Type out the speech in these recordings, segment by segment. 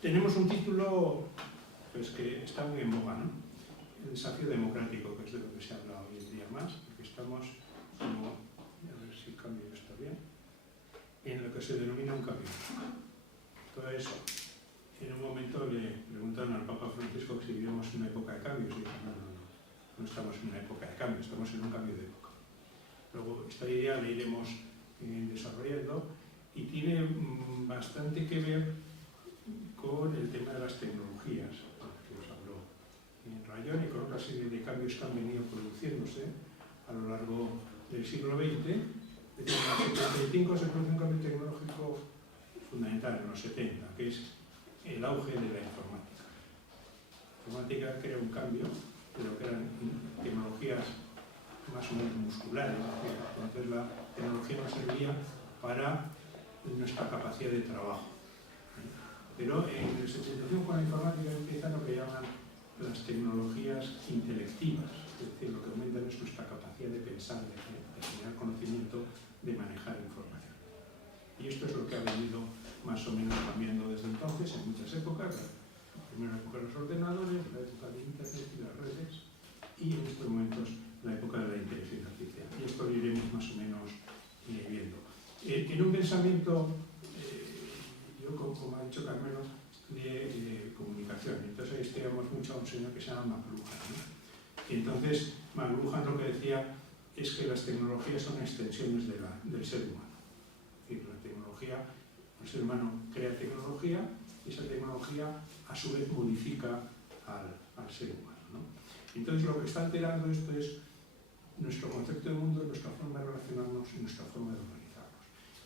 tenemos un título pues, que está muy en boga, ¿no? El desafío democrático, que es de lo que se habla hoy en día más, porque estamos como, a ver si cambio esto bien, en lo que se denomina un cambio. Todo eso. En un momento le preguntaron al Papa Francisco si vivíamos en una época de cambios, y dijo, no estamos en una época de cambio, estamos en un cambio de época. Luego, esta idea la iremos desarrollando y tiene bastante que ver con el tema de las tecnologías, que os habló en Rayón, y con otra serie de cambios que han venido produciéndose a lo largo del siglo XX. En los 75 se produce un cambio tecnológico fundamental, en los 70, que es el auge de la informática. La informática crea un cambio de lo que eran tecnologías más o menos musculares. Entonces la tecnología nos servía para nuestra capacidad de trabajo. Pero en el 75 con la informática empieza lo que llaman las tecnologías intelectivas, es decir, lo que aumentan es nuestra capacidad de pensar, de generar conocimiento, de manejar información. Y esto es lo que ha venido más o menos cambiando desde entonces, en muchas épocas. La primera época de los ordenadores, la época de Internet y las redes, y en estos momentos la época de la inteligencia artificial. Y esto lo iremos más o menos viendo. En un pensamiento, yo como ha dicho Carmelo, estudié comunicación, entonces ahí estudiamos mucho a un señor que se llama McLuhan, ¿no? Y entonces McLuhan lo que decía es que las tecnologías son extensiones del ser humano. Es decir, la tecnología, el ser humano crea tecnología y esa tecnología a su vez modifica al ser humano, ¿no? Entonces lo que está alterando esto es nuestro concepto de mundo, nuestra forma de relacionarnos y nuestra forma de organizarnos.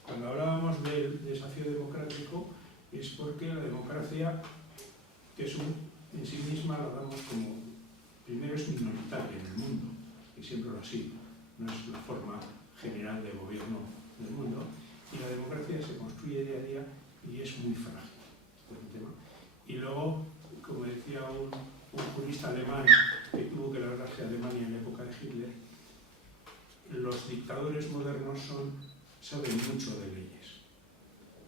Cuando hablábamos del desafío democrático es porque la democracia, que es en sí misma la damos como, primero es minoritaria en el mundo, y siempre lo ha sido, no es la forma general de gobierno del mundo, y la democracia se construye día a día y es muy frágil. Este es un tema. Y luego, como decía un jurista alemán que tuvo que largarse a Alemania en la época de Hitler, los dictadores modernos saben mucho de leyes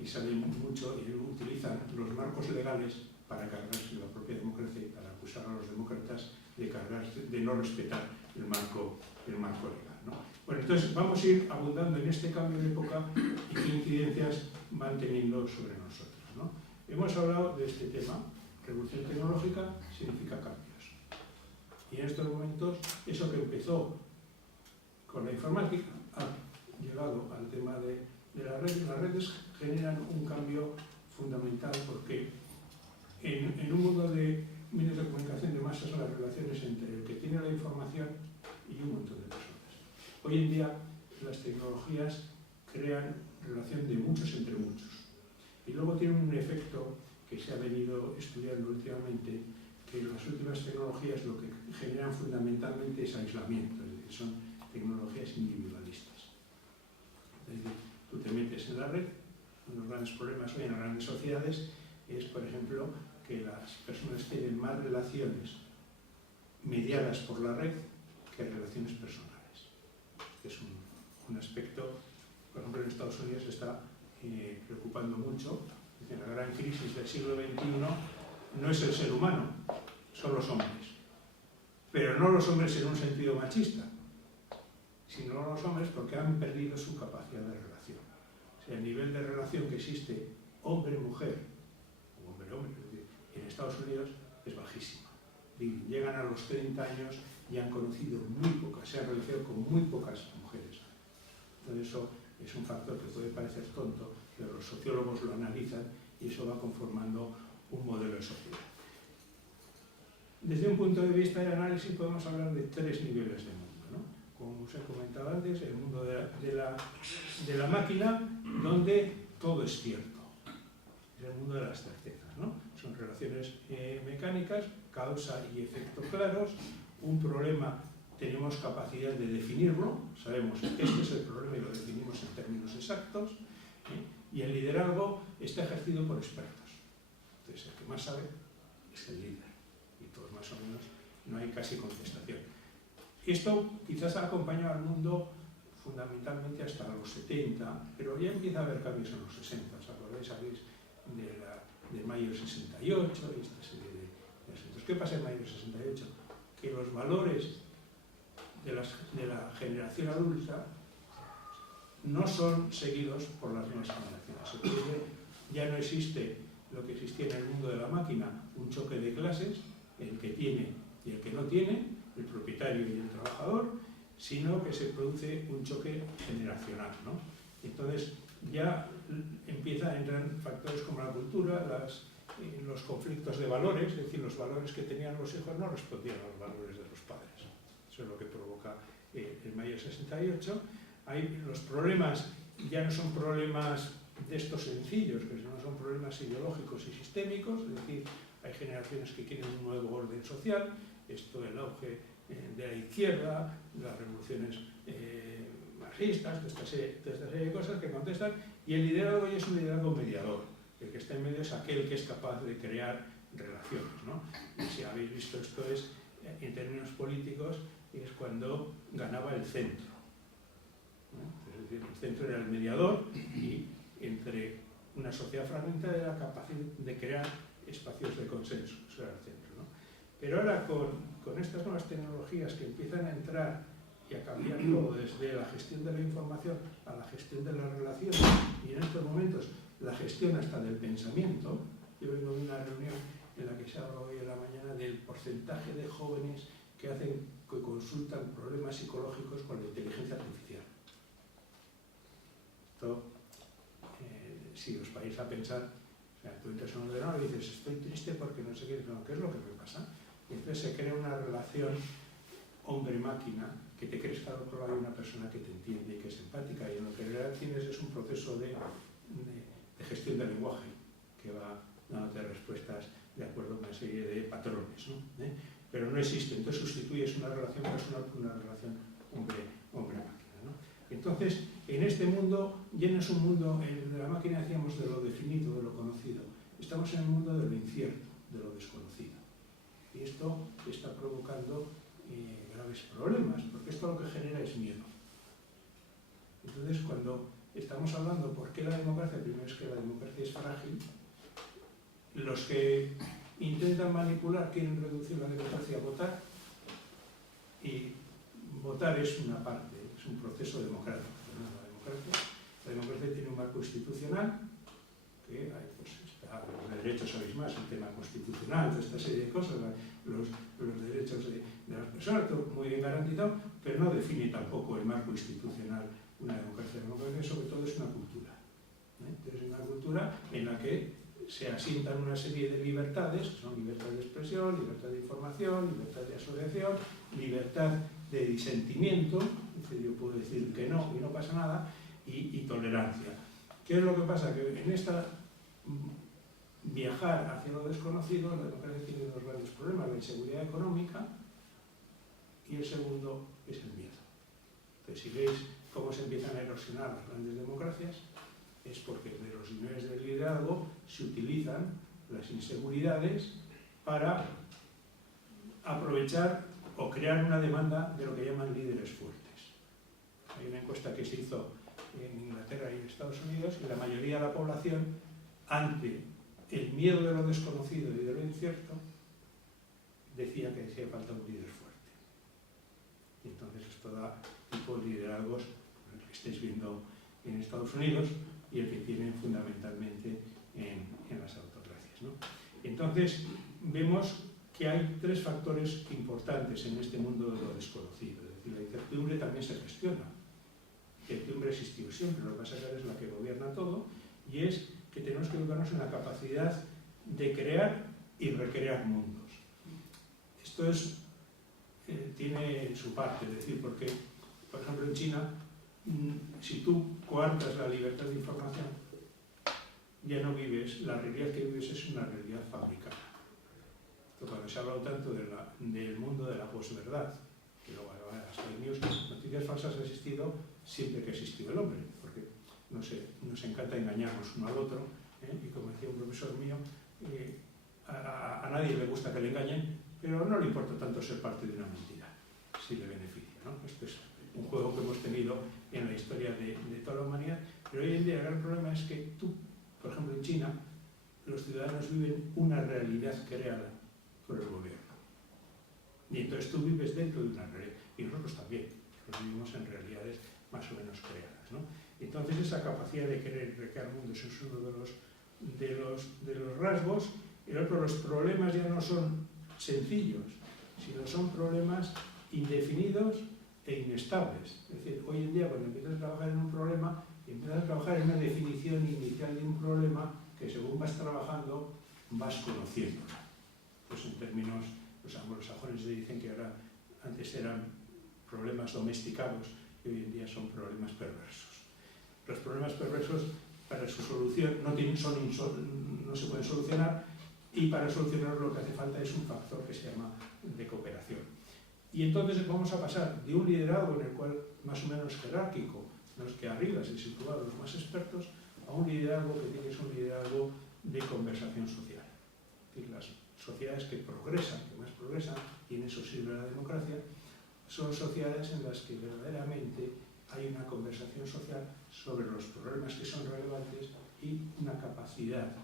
y saben mucho y utilizan los marcos legales para cargarse la propia democracia y para acusar a los demócratas de no respetar el marco legal, ¿no? Bueno, entonces vamos a ir abundando en este cambio de época y qué incidencias van teniendo sobre nosotros, ¿no? Hemos hablado de este tema. Revolución tecnológica significa cambios. Y en estos momentos, eso que empezó con la informática ha llegado al tema de las redes. Las redes generan un cambio fundamental porque en un mundo de medios de comunicación de masas, las relaciones entre el que tiene la información y un montón de personas. Hoy en día las tecnologías crean relación de muchos entre muchos. Y luego tienen un efecto que se ha venido estudiando últimamente, que las últimas tecnologías lo que generan fundamentalmente es aislamiento, es decir, son tecnologías individualistas. Es decir, tú te metes en la red, uno de los grandes problemas hoy en las grandes sociedades es, por ejemplo, que las personas tienen más relaciones mediadas por la red que relaciones personales. Es un aspecto, por ejemplo, en Estados Unidos se está preocupando mucho. La gran crisis del siglo XXI no es el ser humano, son los hombres. Pero no los hombres en un sentido machista, sino los hombres porque han perdido su capacidad de relación. O sea, el nivel de relación que existe hombre-mujer, o hombre-hombre, en Estados Unidos es bajísimo. Llegan a los 30 años y han conocido muy pocas, se han relacionado con muy pocas mujeres. Entonces eso es un factor que puede parecer tonto, pero los sociólogos lo analizan y eso va conformando un modelo de sociedad. Desde un punto de vista de análisis podemos hablar de tres niveles de mundo, ¿no? Como os he comentado antes, el mundo de la máquina, donde todo es cierto. Es el mundo de las certezas, ¿no? Son relaciones mecánicas, causa y efecto claros, un problema tenemos capacidad de definirlo, sabemos que este es el problema y lo definimos en términos exactos, y el liderazgo está ejercido por expertos. Entonces, el que más sabe es el líder, y todos más o menos no hay casi contestación. Esto quizás ha acompañado al mundo fundamentalmente hasta los 70, pero ya empieza a haber cambios en los 60. ¿Os acordáis? Sabéis de de mayo del 68 y esta serie de asuntos. ¿Qué pasa en mayo del 68? Que los valores de la generación adulta no son seguidos por las nuevas generaciones. Ya no existe lo que existía en el mundo de la máquina, un choque de clases, el que tiene y el que no tiene, el propietario y el trabajador, sino que se produce un choque generacional, ¿no? Entonces ya empiezan a entrar factores como la cultura, los conflictos de valores, es decir, los valores que tenían los hijos no respondían a los valores de los padres. Eso es lo que provoca el mayo del 68. Los problemas ya no son problemas de estos sencillos, que no son problemas ideológicos y sistémicos, es decir, hay generaciones que quieren un nuevo orden social, esto el auge de la izquierda, las revoluciones marxistas, toda esta serie de cosas que contestan, y el liderazgo hoy es un liderazgo mediador. El que está en medio es aquel que es capaz de crear relaciones, ¿no? Y si habéis visto esto es, en términos políticos, es cuando ganaba el centro, ¿no? Es decir, el centro era el mediador y entre una sociedad fragmentada era capaz de crear espacios de consenso, eso era el centro, ¿no? Pero ahora con estas nuevas tecnologías que empiezan a entrar y a cambiar todo, desde la gestión de la información a la gestión de las relaciones, y en estos momentos la gestión hasta del pensamiento. Yo vengo de una reunión en la que se habla hoy en la mañana del porcentaje de jóvenes que consultan problemas psicológicos con la inteligencia artificial. Esto, si os vais a pensar, o sea, tú entras en un ordenador y dices, estoy triste porque no sé qué, no, ¿qué es lo que me pasa? Y entonces se crea una relación hombre-máquina que te crees que al otro lado hay una persona que te entiende y que es empática, y en lo que en realidad tienes es un proceso de gestión del lenguaje que va dándote respuestas de acuerdo a una serie de patrones, ¿no? Pero no existe, entonces sustituyes una relación personal por una relación hombre-máquina, ¿no? Entonces, en este mundo, ya no es un mundo, en la máquina decíamos de lo definido, de lo conocido, estamos en el mundo de lo incierto, de lo desconocido. Y esto está provocando graves problemas, porque esto lo que genera es miedo. Entonces, cuando estamos hablando por qué la democracia, primero es que la democracia es frágil, los que intentan manipular quieren reducir la democracia a votar, y votar es una parte, es un proceso democrático. La democracia tiene un marco institucional, que hay, pues, los derechos, sabéis más, el tema constitucional, toda esta serie de cosas, los derechos de las personas, todo muy bien garantizado, pero no define tampoco el marco institucional una democracia. La democracia sobre todo es una cultura. Entonces, es una cultura en la que se asientan una serie de libertades, que son libertad de expresión, libertad de información, libertad de asociación, libertad de disentimiento, es decir, yo puedo decir que no y no pasa nada, y tolerancia. ¿Qué es lo que pasa? Que en esta viajar hacia lo desconocido, la democracia tiene dos grandes problemas: la inseguridad económica y el segundo es el miedo. Entonces, si veis cómo se empiezan a erosionar las grandes democracias, es porque de los niveles de liderazgo se utilizan las inseguridades para aprovechar o crear una demanda de lo que llaman líderes fuertes. Hay una encuesta que se hizo en Inglaterra y en Estados Unidos, y la mayoría de la población, ante el miedo de lo desconocido y de lo incierto, decía que hacía falta un líder fuerte. Y entonces esto da tipo de liderazgos, el que estáis viendo en Estados Unidos y el que tienen fundamentalmente en las autocracias, ¿no? Entonces vemos que hay tres factores importantes en este mundo de lo desconocido. Es decir, la incertidumbre también se gestiona. La incertidumbre existió siempre, lo que pasa es que es la que gobierna todo, y es que tenemos que educarnos en la capacidad de crear y recrear mundos. Esto tiene su parte, es decir, porque, por ejemplo, en China, si tú coartas la libertad de información, ya no vives, la realidad que vives es una realidad fabricada. Cuando se ha hablado tanto del mundo de la posverdad, que luego las fake news, noticias falsas, ha existido siempre que ha existido el hombre, porque nos encanta engañarnos uno al otro, y como decía un profesor mío, a nadie le gusta que le engañen, pero no le importa tanto ser parte de una mentira, si le beneficia, ¿no? Esto es un juego que hemos tenido en la historia de toda la humanidad, pero hoy en día el gran problema es que tú, por ejemplo en China, los ciudadanos viven una realidad creada por el gobierno. Y entonces tú vives dentro de una realidad, y nosotros también, nosotros vivimos en realidades más o menos creadas, ¿no? Entonces esa capacidad de querer recrear mundos es uno de los rasgos. El otro, los problemas ya no son sencillos, sino son problemas indefinidos e inestables. Es decir, hoy en día cuando empiezas a trabajar en un problema, empiezas a trabajar en una definición inicial de un problema que según vas trabajando vas conociéndolo. Pues en términos, los anglosajones dicen que ahora antes eran problemas domesticados y hoy en día son problemas perversos. Los problemas perversos, para su solución, no se pueden solucionar, y para solucionarlo lo que hace falta es un factor que se llama de cooperación. Y entonces vamos a pasar de un liderazgo en el cual más o menos jerárquico, en los que arriba se sitúan los más expertos, a un liderazgo que tiene que ser un liderazgo de conversación social. Es decir, las sociedades que progresan, que más progresan, y en eso sirve la democracia, son sociedades en las que verdaderamente hay una conversación social sobre los problemas que son relevantes y una capacidad,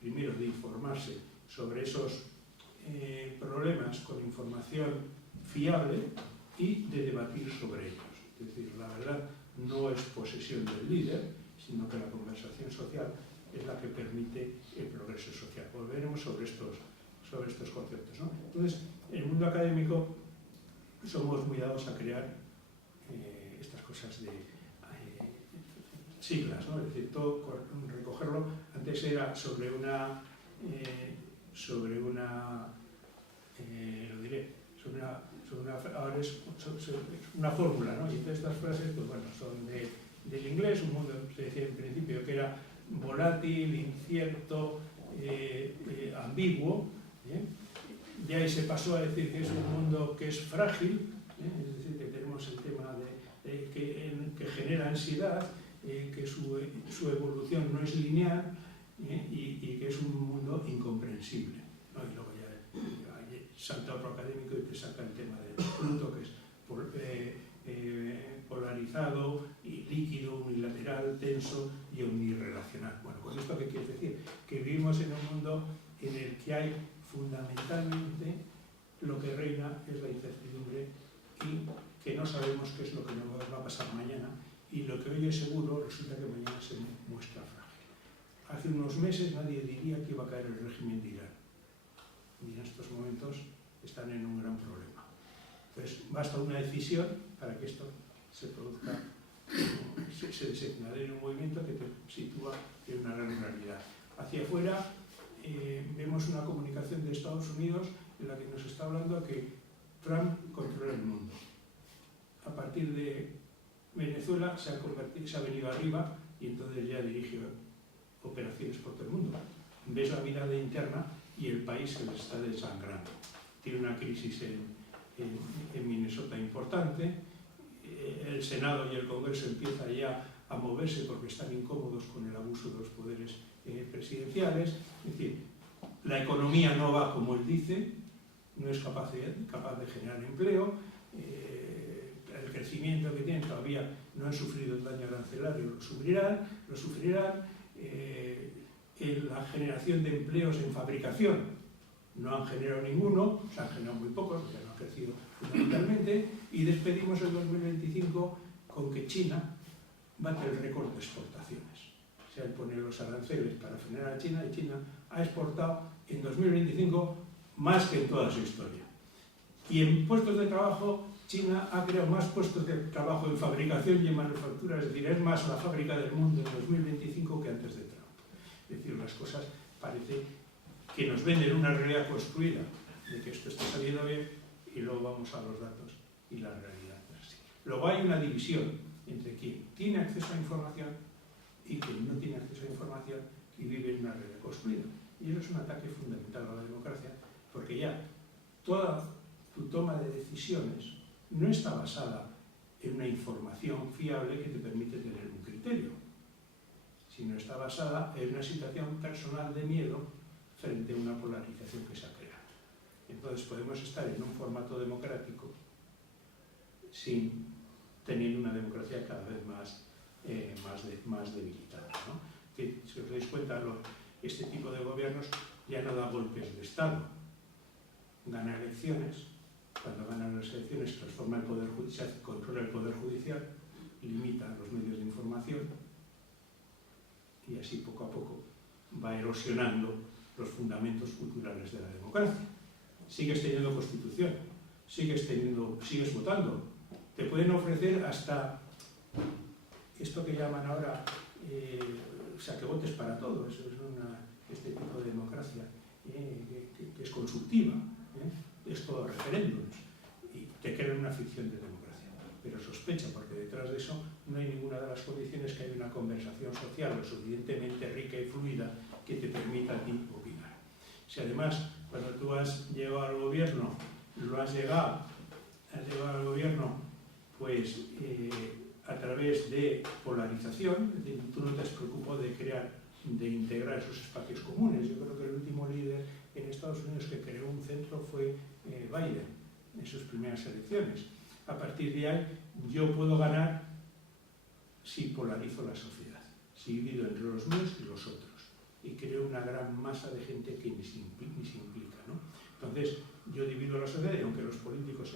primero, de informarse sobre esos problemas con información fiable y de debatir sobre ellos. Es decir, la verdad no es posesión del líder, sino que la conversación social es la que permite el progreso social. Volveremos sobre estos conceptos, ¿no? Entonces, en el mundo académico somos muy dados a crear estas cosas de siglas, ¿no? Es decir, todo recogerlo. Antes era sobre una ahora es sobre una fórmula, ¿no? Y entonces estas frases, pues bueno, son del inglés, un mundo, se decía en principio que era volátil, incierto, ambiguo, ¿eh? Ya ahí se pasó a decir que es un mundo que es frágil, es decir, que tenemos el tema que genera ansiedad, que su evolución no es lineal, y que es un mundo incomprensible, ¿no? Y luego ya salta otro académico y te saca el tema de Pluto, que es polarizado, y líquido, unilateral, tenso y unirrelacional. Bueno, pues ¿esto qué quiere decir? Que vivimos en un mundo en el que hay fundamentalmente lo que reina es la incertidumbre y que no sabemos qué es lo que nos va a pasar mañana, y lo que hoy es seguro resulta que mañana se muestra frágil. Hace unos meses nadie diría que iba a caer el régimen de Irán, y en estos momentos están en un gran problema. Entonces basta una decisión para que esto se produzca, se desencadene un movimiento que te sitúa en una gran realidad. Hacia afuera vemos una comunicación de Estados Unidos en la que nos está hablando que Trump controla el mundo. A partir de Venezuela se ha venido arriba y entonces ya dirige operaciones por todo el mundo. Ves la mirada interna y el país se les está desangrando. Tiene una crisis en Minnesota importante, el Senado y el Congreso empiezan ya a moverse porque están incómodos con el abuso de los poderes presidenciales. Es decir, la economía no va como él dice, no es capaz de generar empleo, el crecimiento que tienen todavía no han sufrido el daño arancelario, lo sufrirán, la generación de empleos en fabricación no han generado ninguno, se han generado muy pocos porque no han crecido fundamentalmente, y despedimos el 2025 con que China bate el récord de exportaciones. Se han ponido los aranceles para frenar a China y China ha exportado en 2025 más que en toda su historia. Y en puestos de trabajo, China ha creado más puestos de trabajo en fabricación y en manufactura, es decir, es más la fábrica del mundo en 2025 que antes de Trump. Es decir, las cosas parece que nos venden una realidad construida de que esto está saliendo bien y luego vamos a los datos y la realidad es así. Luego hay una división entre quien tiene acceso a información y quien no tiene acceso a información y vive en una realidad construida. Y eso es un ataque fundamental a la democracia, porque ya toda tu toma de decisiones no está basada en una información fiable que te permite tener un criterio, sino está basada en una situación personal de miedo frente a una polarización que se ha creado. Entonces podemos estar en un formato democrático teniendo una democracia cada vez más debilitada, ¿no? Que, si os dais cuenta, este tipo de gobiernos ya no da golpes de Estado. Gana elecciones, cuando ganan las elecciones transforma el poder judicial, controla el poder judicial, limita los medios de información y así poco a poco va erosionando los fundamentos culturales de la democracia. Sigues teniendo constitución, sigues votando. Te pueden ofrecer hasta esto que llaman ahora, o sea, que votes para todo. Eso es este tipo de democracia que es consultiva, es todo referéndums, y te crean una ficción de democracia. Pero sospecha, porque detrás de eso no hay ninguna de las condiciones que haya una conversación social lo suficientemente rica y fluida que te permita a ti opinar. Si además, cuando tú has llegado al gobierno, has llegado al gobierno, pues a través de polarización, es decir, tú no te has preocupado de integrar esos espacios comunes. Yo creo que el último líder en Estados Unidos que creó un centro fue Biden, en sus primeras elecciones. A partir de ahí, yo puedo ganar si polarizo la sociedad, si divido entre los míos y los otros, y creo una gran masa de gente que ni se implica, ¿no? Entonces, yo divido la sociedad y aunque los políticos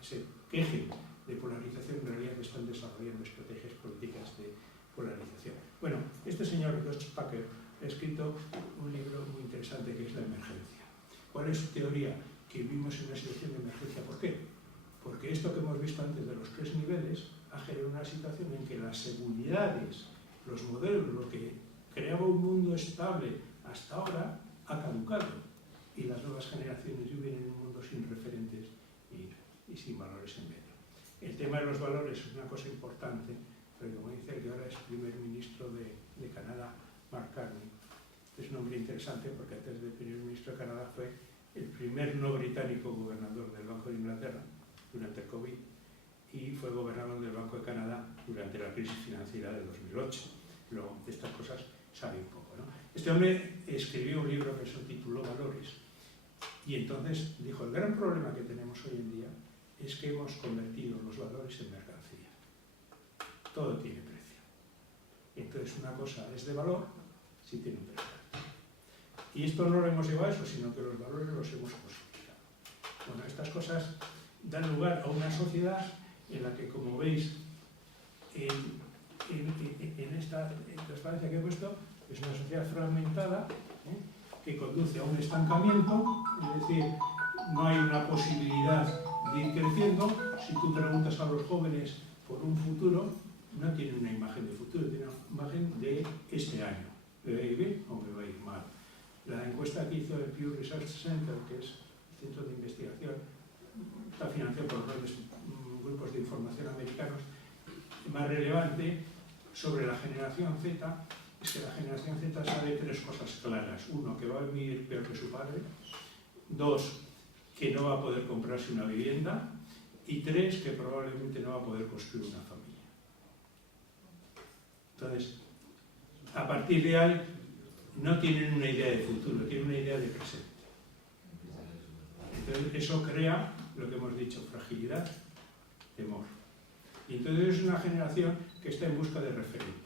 se quejen de polarización, en realidad están desarrollando estrategias políticas de polarización. Bueno, este señor George Packer ha escrito un libro muy interesante que es La emergencia. ¿Cuál es su teoría? Que vivimos en una situación de emergencia. ¿Por qué? Porque esto que hemos visto antes de los 3 niveles ha generado una situación en que las seguridades, los modelos, lo que creaba un mundo estable hasta ahora, ha caducado. Y las nuevas generaciones viven en un mundo sin referentes y sin valores en medio. El tema de los valores es una cosa importante, pero como dice el que ahora es primer ministro de Canadá, Mark Carney, es un hombre interesante porque antes de primer ministro de Canadá fue el primer no británico gobernador del Banco de Inglaterra durante el COVID y fue gobernador del Banco de Canadá durante la crisis financiera de 2008. Luego, de estas cosas sabe un poco, ¿no? Este hombre escribió un libro que se tituló Valores y entonces dijo, el gran problema que tenemos hoy en día es que hemos convertido los valores en mercancía. Todo tiene precio. Entonces una cosa es de valor si tiene un precio. Y esto no lo hemos llevado a eso, sino que los valores los hemos cosificado. Bueno, estas cosas dan lugar a una sociedad en la que, como veis, en esta transparencia que he puesto, es una sociedad fragmentada, que conduce a un estancamiento, es decir, no hay una posibilidad de ir creciendo. Si tú preguntas a los jóvenes por un futuro, no tienen una imagen de futuro, tienen una imagen de este año. ¿Me va a ir bien o me va a ir mal? La encuesta que hizo el Pew Research Center, que es el centro de investigación, está financiado por grandes grupos de información americanos, más relevante sobre la generación Z, es que la generación Z sabe 3 cosas claras. 1, que va a vivir peor que su padre. 2, que no va a poder comprarse una vivienda. Y 3, que probablemente no va a poder construir una familia. Entonces, a partir de ahí, no tienen una idea de futuro, tienen una idea de presente. Entonces, eso crea lo que hemos dicho, fragilidad, temor. Y entonces es una generación que está en busca de referentes.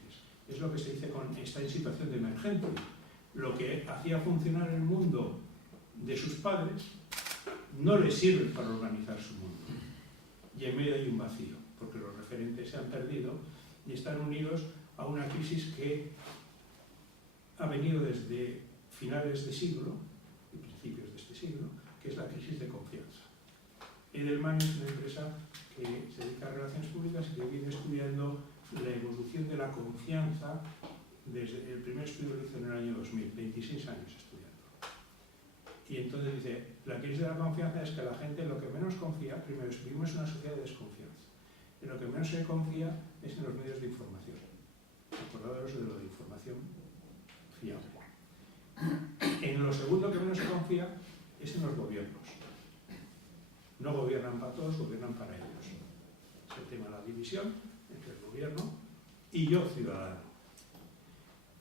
Es lo que se dice está en situación de emergencia. Lo que hacía funcionar el mundo de sus padres no les sirve para organizar su mundo. Y en medio hay un vacío, porque los referentes se han perdido y están unidos a una crisis que ha venido desde finales de siglo y principios de este siglo, que es la crisis de confianza. Edelman es una empresa que se dedica a relaciones públicas y que viene estudiando la evolución de la confianza desde el primer estudio lo hizo en el año 2000, 26 años estudiando. Y entonces dice, la crisis de la confianza es que la gente en lo que menos confía, primero, vivimos en una sociedad de desconfianza. En lo que menos se confía es en los medios de información. Acordados de lo de información fiable. En lo segundo que menos se confía es en los gobiernos. No gobiernan para todos, gobiernan para ellos. Es el tema de la división entre el gobierno y yo, ciudadano.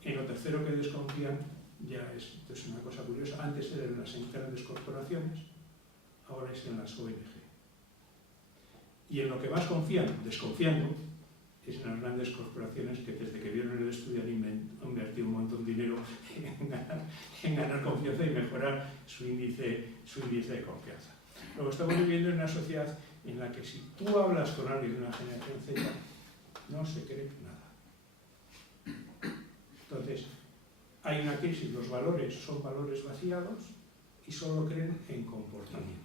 En lo tercero que desconfían, ya es una cosa curiosa, antes eran las grandes corporaciones, ahora es en las ONG. Y en lo que más confían, desconfiando, es en las grandes corporaciones que desde que vieron el estudio han invertido un montón de dinero en ganar confianza y mejorar su índice de confianza. Luego estamos viviendo en una sociedad en la que si tú hablas con alguien de una generación Z, no se cree nada. Entonces, hay una crisis, los valores son valores vaciados y solo creen en comportamientos.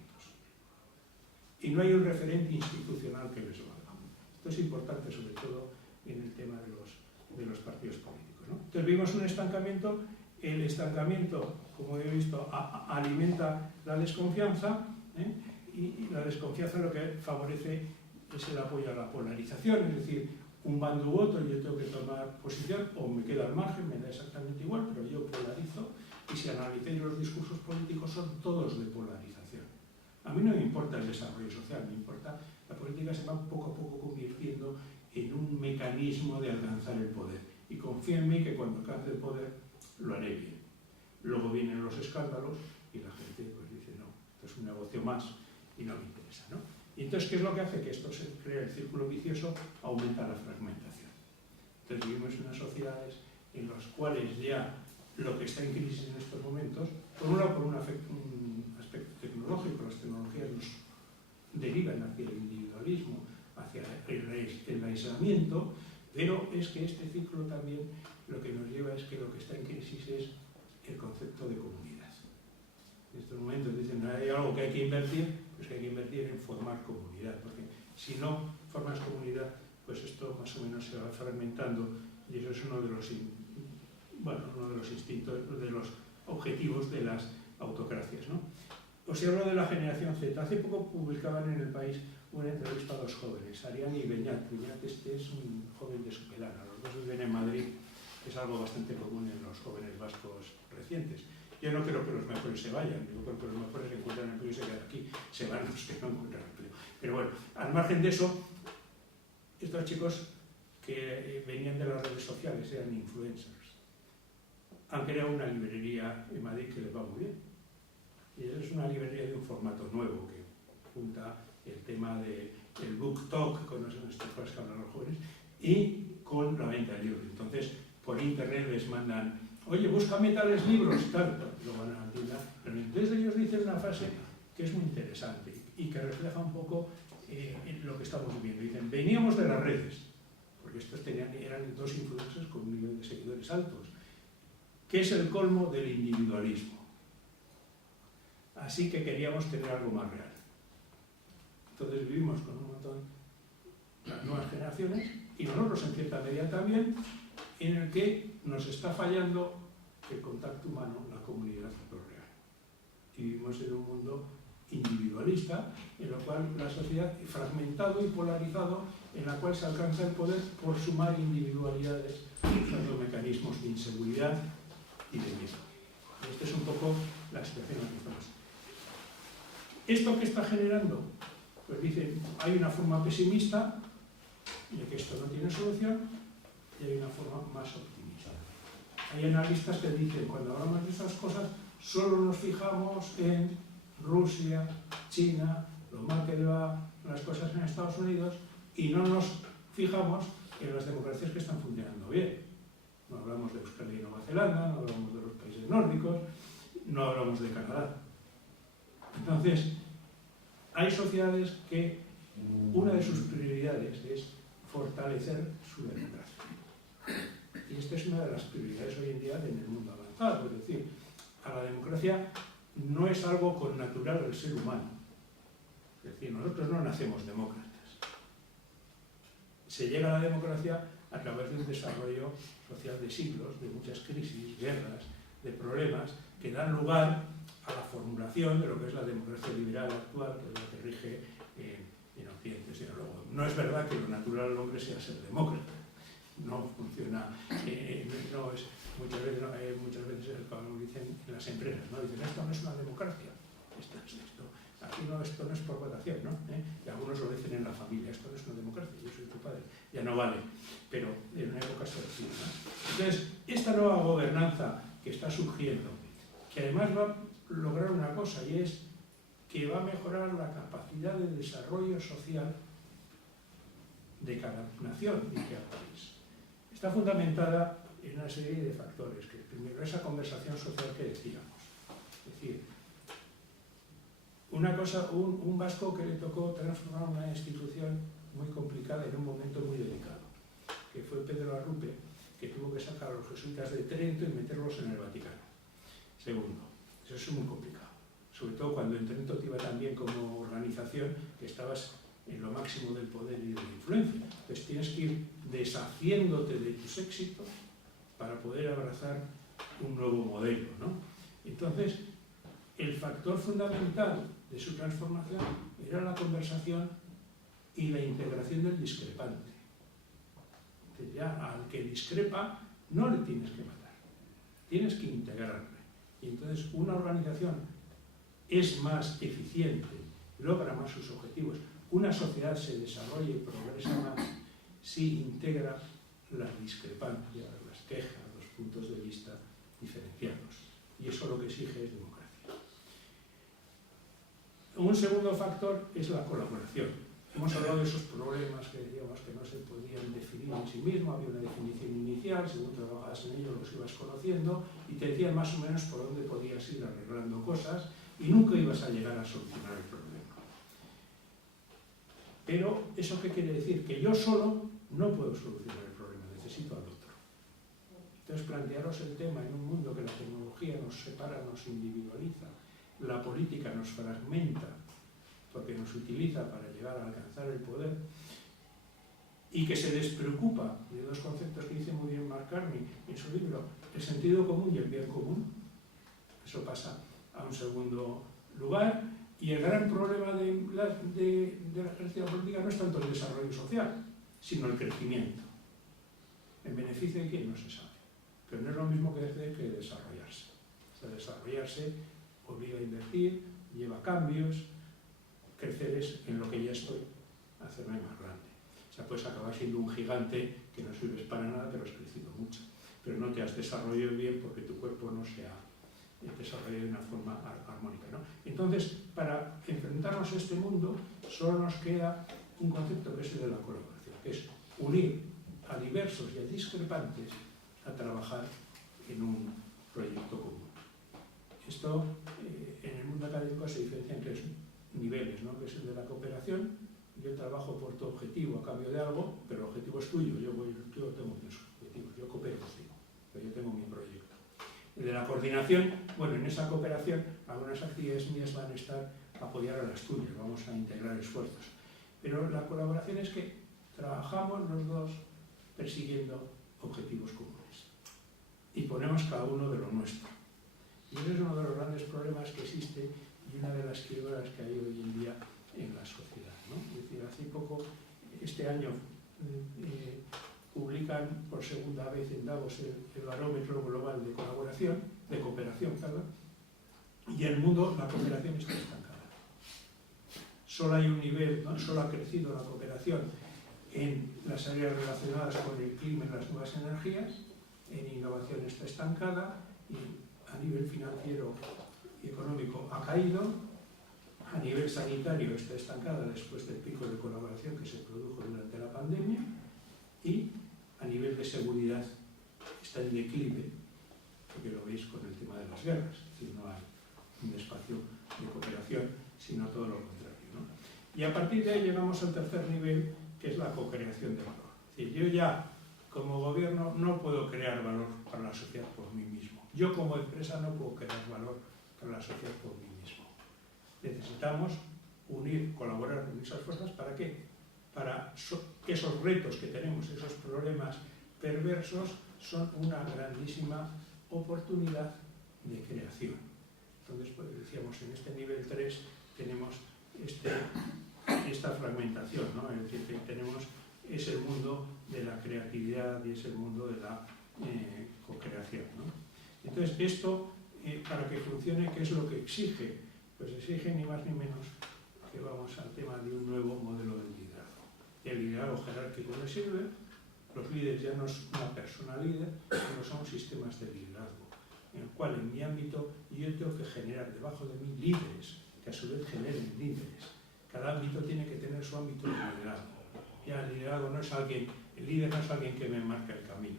Y no hay un referente institucional que les valga. Esto es importante, sobre todo en el tema de los partidos políticos, ¿no? Entonces vimos un estancamiento. El estancamiento, como he visto, alimenta la desconfianza, y la desconfianza lo que favorece es el apoyo a la polarización, es decir, un bando u otro, yo tengo que tomar posición o me quedo al margen, me da exactamente igual, pero yo polarizo, y si analicéis los discursos políticos son todos de polarización. A mí no me importa el desarrollo social, me importa, la política se va poco a poco convirtiendo en un mecanismo de alcanzar el poder, y confío en mí que cuando alcance el poder lo haré bien. Luego vienen los escándalos y la gente pues dice, no, esto es un negocio más y no me interesa, ¿no? Y entonces, ¿qué es lo que hace? Que esto se crea el círculo vicioso, aumenta la fragmentación. Entonces vivimos en unas sociedades en las cuales ya lo que está en crisis en estos momentos, por un lado por un aspecto tecnológico, las tecnologías nos derivan hacia el individualismo, hacia el aislamiento, pero es que este ciclo también lo que nos lleva es que lo que está en crisis es el concepto de comunidad. En estos momentos dicen, hay algo que hay que invertir, pues que hay que invertir en formar comunidad, porque si no formas comunidad, pues esto más o menos se va fragmentando, y eso es uno de los instintos, de los objetivos de las autocracias, ¿no? Os he hablado de la generación Z. Hace poco publicaban en El País una entrevista a dos jóvenes, Ariane y Beñat. Beñat es un joven de Supelana, los dos viven en Madrid, que es algo bastante común en los jóvenes vascos recientes. Yo no creo que los mejores se vayan, yo creo que los mejores encuentran empleo y se quedan aquí, se van los que no encuentran empleo. Pero bueno, al margen de eso, estos chicos que venían de las redes sociales eran influencers. Han creado una librería en Madrid que les va muy bien. Y es una librería de un formato nuevo que junta el tema del book talk, con estas cosas que hablan los jóvenes, y con la venta de libros. Entonces, por internet les mandan, oye, búscame tales libros, tal, lo van a la tienda. Pero entonces ellos dicen una frase que es muy interesante y que refleja un poco lo que estamos viviendo. Dicen, veníamos de las redes, porque estos eran dos influencers con un nivel de seguidores altos, que es el colmo del individualismo. Así que queríamos tener algo más real. Entonces vivimos con un montón las nuevas generaciones y nosotros en cierta medida también, en el que nos está fallando el contacto humano, la comunidad, lo real. Y vivimos en un mundo individualista, en lo cual la sociedad fragmentado y polarizado, en la cual se alcanza el poder por sumar individualidades usando mecanismos de inseguridad y de miedo. Esta es un poco la situación en la que estamos. ¿Esto qué está generando? Pues dicen, hay una forma pesimista de que esto no tiene solución y hay una forma más optimista. Hay analistas que dicen, cuando hablamos de estas cosas, solo nos fijamos en Rusia, China, lo mal que va las cosas en Estados Unidos y no nos fijamos en las democracias que están funcionando bien. No hablamos de Australia y Nueva Zelanda, no hablamos de los países nórdicos, no hablamos de Canadá. Entonces, hay sociedades que una de sus prioridades es fortalecer su democracia. Y esta es una de las prioridades hoy en día en el mundo avanzado. Es decir, a la democracia no es algo connatural del ser humano. Es decir, nosotros no nacemos demócratas. Se llega a la democracia a través de un desarrollo social de siglos, de muchas crisis, guerras, de problemas, que dan lugar a la formulación de lo que es la democracia liberal actual, que es la que rige en Occidente. Luego, no es verdad que lo natural al hombre sea ser demócrata. No funciona, no es, muchas veces como dicen en las empresas, ¿no? Dicen, esto no es una democracia, aquí no, esto no es por votación, ¿no? Y algunos lo dicen en la familia, esto no es una democracia, yo soy tu padre, ya no vale, pero en una época se decía, ¿no? Entonces, esta nueva gobernanza que está surgiendo, que además va a lograr una cosa, y es que va a mejorar la capacidad de desarrollo social de cada nación y cada país. Está fundamentada en una serie de factores, que primero esa conversación social que decíamos. Es decir, una cosa, un vasco que le tocó transformar una institución muy complicada en un momento muy delicado, que fue Pedro Arrupe, que tuvo que sacar a los jesuitas de Trento y meterlos en el Vaticano. Segundo, eso es muy complicado, sobre todo cuando en Trento te iba tan bien como organización que estabas en lo máximo del poder y de la influencia. Entonces tienes que ir deshaciéndote de tus éxitos para poder abrazar un nuevo modelo, ¿no? Entonces, el factor fundamental de su transformación era la conversación y la integración del discrepante. Que ya al que discrepa no le tienes que matar, tienes que integrarle. Y entonces una organización es más eficiente, logra más sus objetivos. Una sociedad se desarrolla y progresa más si integra las discrepancias, las quejas, los puntos de vista diferenciados. Y eso lo que exige es democracia. Un segundo factor es la colaboración. Hemos hablado de esos problemas que decíamos que no se podían definir en sí mismos, había una definición inicial, según trabajabas en ello los ibas conociendo y te decían más o menos por dónde podías ir arreglando cosas y nunca ibas a llegar a solucionar el problema. Pero, ¿eso qué quiere decir? Que yo solo no puedo solucionar el problema, necesito al otro. Entonces, plantearos el tema en un mundo que la tecnología nos separa, nos individualiza, la política nos fragmenta, porque nos utiliza para llegar a alcanzar el poder, y que se despreocupa de dos conceptos que dice muy bien Mark Carney en su libro, el sentido común y el bien común. Eso pasa a un segundo lugar, y el gran problema de la ejercicio política no es tanto el desarrollo social, sino el crecimiento. ¿En beneficio de quién? No se sabe. Pero no es lo mismo que desarrollarse. O sea, desarrollarse obliga a invertir, lleva cambios. Crecer es en lo que ya estoy, hacerme más grande. O sea, puedes acabar siendo un gigante que no sirves para nada, pero has crecido mucho. Pero no te has desarrollado bien porque tu cuerpo no se ha desarrollado de una forma armónica, ¿no? Entonces, para enfrentarnos a este mundo, solo nos queda un concepto que es el de la colaboración, que es unir a diversos y a discrepantes a trabajar en un proyecto común. Esto, en el mundo académico se diferencia en tres niveles, ¿no? Que es el de la cooperación. Yo trabajo por tu objetivo a cambio de algo, pero el objetivo es tuyo. Yo tengo mis objetivos, yo coopero contigo, pero yo tengo mi proyecto. El de la coordinación, bueno, en esa cooperación algunas actividades mías van a estar a apoyar a las tuyas, vamos a integrar esfuerzos. Pero la colaboración es que trabajamos los dos persiguiendo objetivos comunes y ponemos cada uno de lo nuestro. Y ese es uno de los grandes problemas que existe y una de las quiebras que hay hoy en día en la sociedad, ¿no? Es decir, hace poco, este año, publican por segunda vez en Davos el barómetro global de colaboración, de cooperación, perdón, y en el mundo la cooperación está estancada. Solo hay un nivel, ¿no? Solo ha crecido la cooperación en las áreas relacionadas con el clima y las nuevas energías, en innovación está estancada, y a nivel financiero y económico ha caído, a nivel sanitario está estancada después del pico de colaboración que se produjo durante la pandemia, y a nivel de seguridad está en declive, porque lo veis con el tema de las guerras, es decir, no hay un espacio de cooperación, sino todo lo contrario, ¿no? Y a partir de ahí llegamos al tercer nivel, que es la co-creación de valor. Es decir, yo ya, como gobierno, no puedo crear valor para la sociedad por mí mismo. Yo, como empresa, no puedo crear valor para la sociedad por mí mismo. Necesitamos unir, colaborar con esas fuerzas, ¿para qué? Para que esos retos que tenemos, esos problemas perversos, son una grandísima oportunidad de creación. Entonces, pues decíamos, en este nivel 3 tenemos esta fragmentación, ¿no? Es decir, que tenemos es el mundo de la creatividad y es el mundo de la co-creación, ¿no? Entonces, esto, para que funcione, ¿qué es lo que exige? Pues exige ni más ni menos que vamos al tema de un nuevo modelo de liderazgo. El liderazgo jerárquico no sirve, los líderes ya no es una persona líder, sino son sistemas de liderazgo, en el cual en mi ámbito yo tengo que generar debajo de mí líderes, que a su vez generen líderes. Cada ámbito tiene que tener su ámbito de liderazgo. Ya el liderazgo no es alguien, el líder no es alguien que me marca el camino,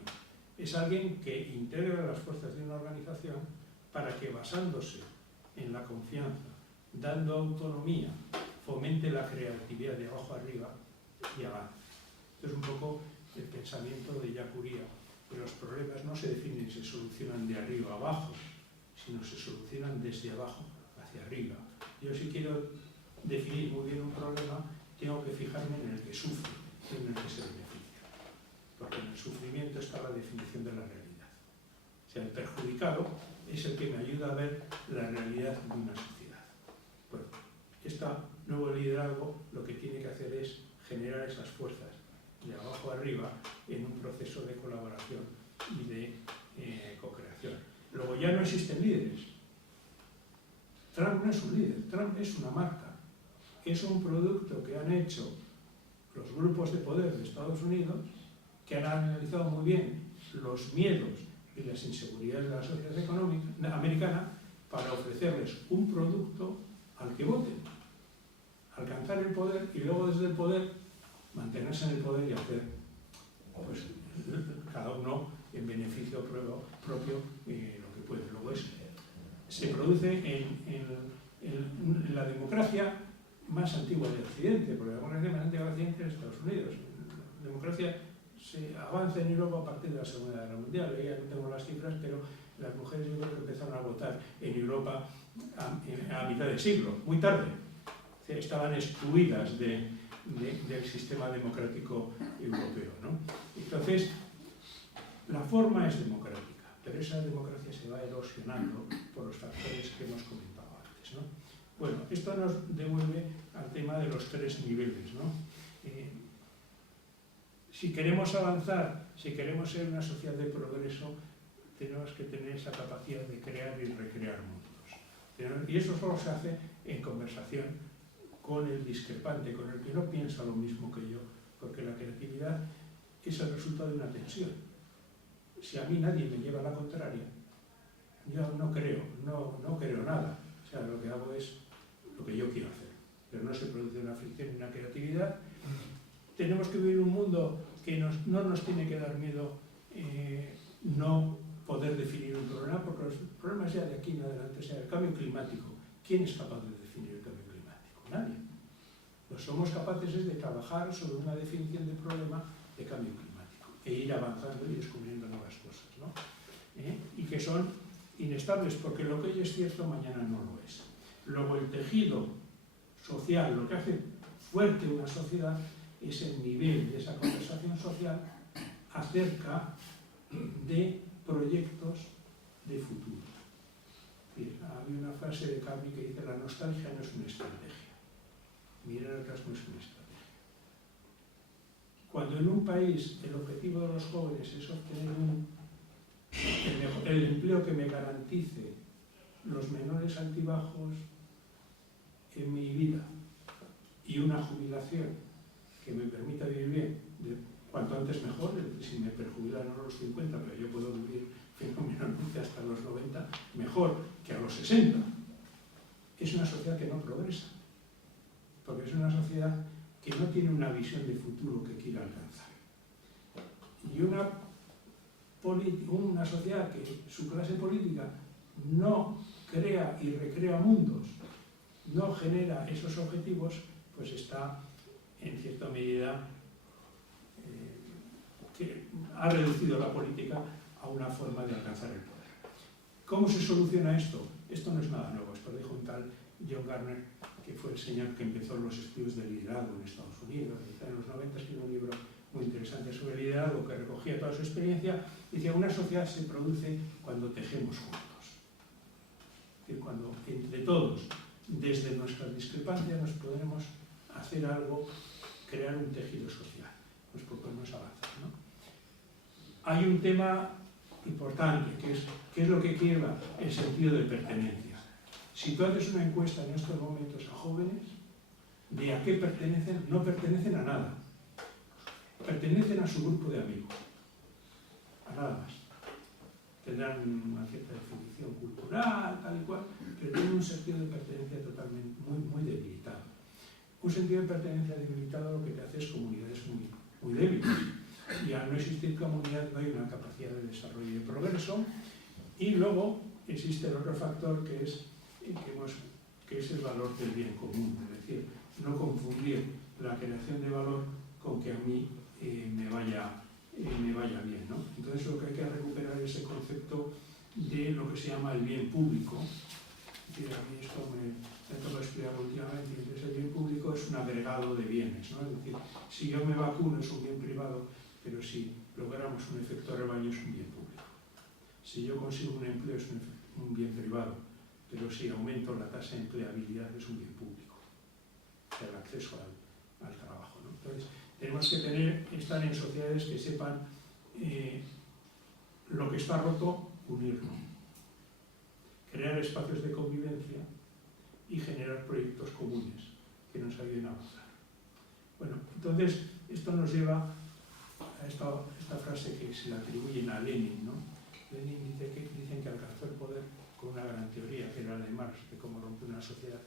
es alguien que integra las fuerzas de una organización para que, basándose en la confianza, dando autonomía, fomente la creatividad de abajo arriba y avance. Esto es un poco el pensamiento de Jacques Uriah, que los problemas no se definen y se solucionan de arriba a abajo, sino se solucionan desde abajo hacia arriba. Yo, si quiero definir muy bien un problema, tengo que fijarme en el que sufre y en el que se beneficia, porque en el sufrimiento está la definición de la realidad. O sea, el perjudicado es el que me ayuda a ver la realidad de una sociedad. Bueno, este nuevo liderazgo lo que tiene que hacer es generar esas fuerzas de abajo a arriba en un proceso de colaboración y de co-creación. Luego, ya no existen líderes. Trump no es un líder, Trump es una marca. Es un producto que han hecho los grupos de poder de Estados Unidos, que han analizado muy bien los miedos y las inseguridades de la sociedad económica americana para ofrecerles un producto al que voten, alcanzar el poder y luego desde el poder mantenerse en el poder y hacer, pues, cada uno en beneficio propio lo que puede. Luego se produce en la democracia más antigua de Occidente, porque la democracia más antigua de Occidente es Estados Unidos. La democracia se avanza en Europa a partir de la Segunda Guerra Mundial. Ya no tengo las cifras, pero las mujeres, yo creo que empezaron a votar en Europa a mitad del siglo, muy tarde. Estaban excluidas del sistema democrático europeo, ¿no? Entonces, la forma es democrática, pero esa democracia se va erosionando por los factores que hemos comentado antes, ¿no? Bueno, esto nos devuelve al tema de los tres niveles, ¿no? Si queremos avanzar, si queremos ser una sociedad de progreso, tenemos que tener esa capacidad de crear y recrear mundos. Y eso solo se hace en conversación con el discrepante, con el que no piensa lo mismo que yo, porque la creatividad es el resultado de una tensión. Si a mí nadie me lleva a la contraria, yo no creo nada. O sea, lo que hago es lo que yo quiero hacer, pero no se produce una fricción ni una creatividad. Tenemos que vivir un mundo que no nos tiene que dar miedo no poder definir un problema, porque los problemas ya de aquí en adelante, o sea, el cambio climático, ¿quién es capaz de definir el cambio climático? Nadie. Lo somos capaces es de trabajar sobre una definición de problema de cambio climático e ir avanzando y descubriendo nuevas cosas, ¿no? Y que son inestables, porque lo que hoy es cierto mañana no lo es. Luego, el tejido social, lo que hace fuerte una sociedad es el nivel de esa conversación social acerca de proyectos de futuro. Había una frase de Camus que dice: la nostalgia no es una estrategia, mirar atrás no es una estrategia. Cuando en un país el objetivo de los jóvenes es obtener el empleo que me garantice los menores altibajos en mi vida y una jubilación que me permita vivir bien, cuanto antes mejor, si me perjubilan a los 50, pero yo puedo vivir fenomenalmente hasta los 90, mejor que a los 60. Es una sociedad que no progresa, porque es una sociedad que no tiene una visión de futuro que quiera alcanzar. Y una sociedad que su clase política no crea y recrea mundos, no genera esos objetivos, pues está en cierta medida que ha reducido la política a una forma de alcanzar el poder. ¿Cómo se soluciona esto? Esto no es nada nuevo, esto lo dijo un tal John Garner, que fue el señor que empezó los estudios de liderazgo en Estados Unidos. En los 90 escribió un libro muy interesante sobre liderazgo que recogía toda su experiencia y decía: una sociedad se produce cuando tejemos juntos. Es decir, cuando entre todos, desde nuestras discrepancias, nos podemos hacer algo, crear un tejido social, nos proponemos avanzar, ¿no? Hay un tema importante, que es lo que quiebra el sentido de pertenencia. Si tú haces una encuesta en estos momentos a jóvenes, de a qué pertenecen, no pertenecen a nada. Pertenecen a su grupo de amigos, a nada más. Tendrán una cierta definición cultural, tal y cual, pero tienen un sentido de pertenencia totalmente muy debilitado. un sentido de pertenencia debilitado lo que te hace es comunidades muy débiles. Y al no existir comunidad no hay una capacidad de desarrollo y de progreso. Y luego existe el otro factor que es el valor del bien común, es decir, no confundir la creación de valor con que a mí me vaya bien, ¿no? Entonces lo que hay que recuperar es ese concepto de lo que se llama el bien público. Es decir, a mí esto me tocado estudiar últimamente, entonces el bien público es un agregado de bienes, ¿no? Es decir, si yo me vacuno es un bien privado, pero si logramos un efecto rebaño es un bien público. Si yo consigo un empleo es un bien privado, pero si aumento la tasa de empleabilidad es un bien público, el acceso al trabajo, ¿no? Entonces, tenemos que estar en sociedades que sepan lo que está roto, unirlo, crear espacios de convivencia y generar proyectos comunes que nos ayuden a avanzar. Bueno, entonces, esto nos lleva a esta frase que se le atribuyen a Lenin, ¿no? Lenin dicen que alcanzó el poder con una gran teoría, que era la de Marx, de cómo romper una sociedad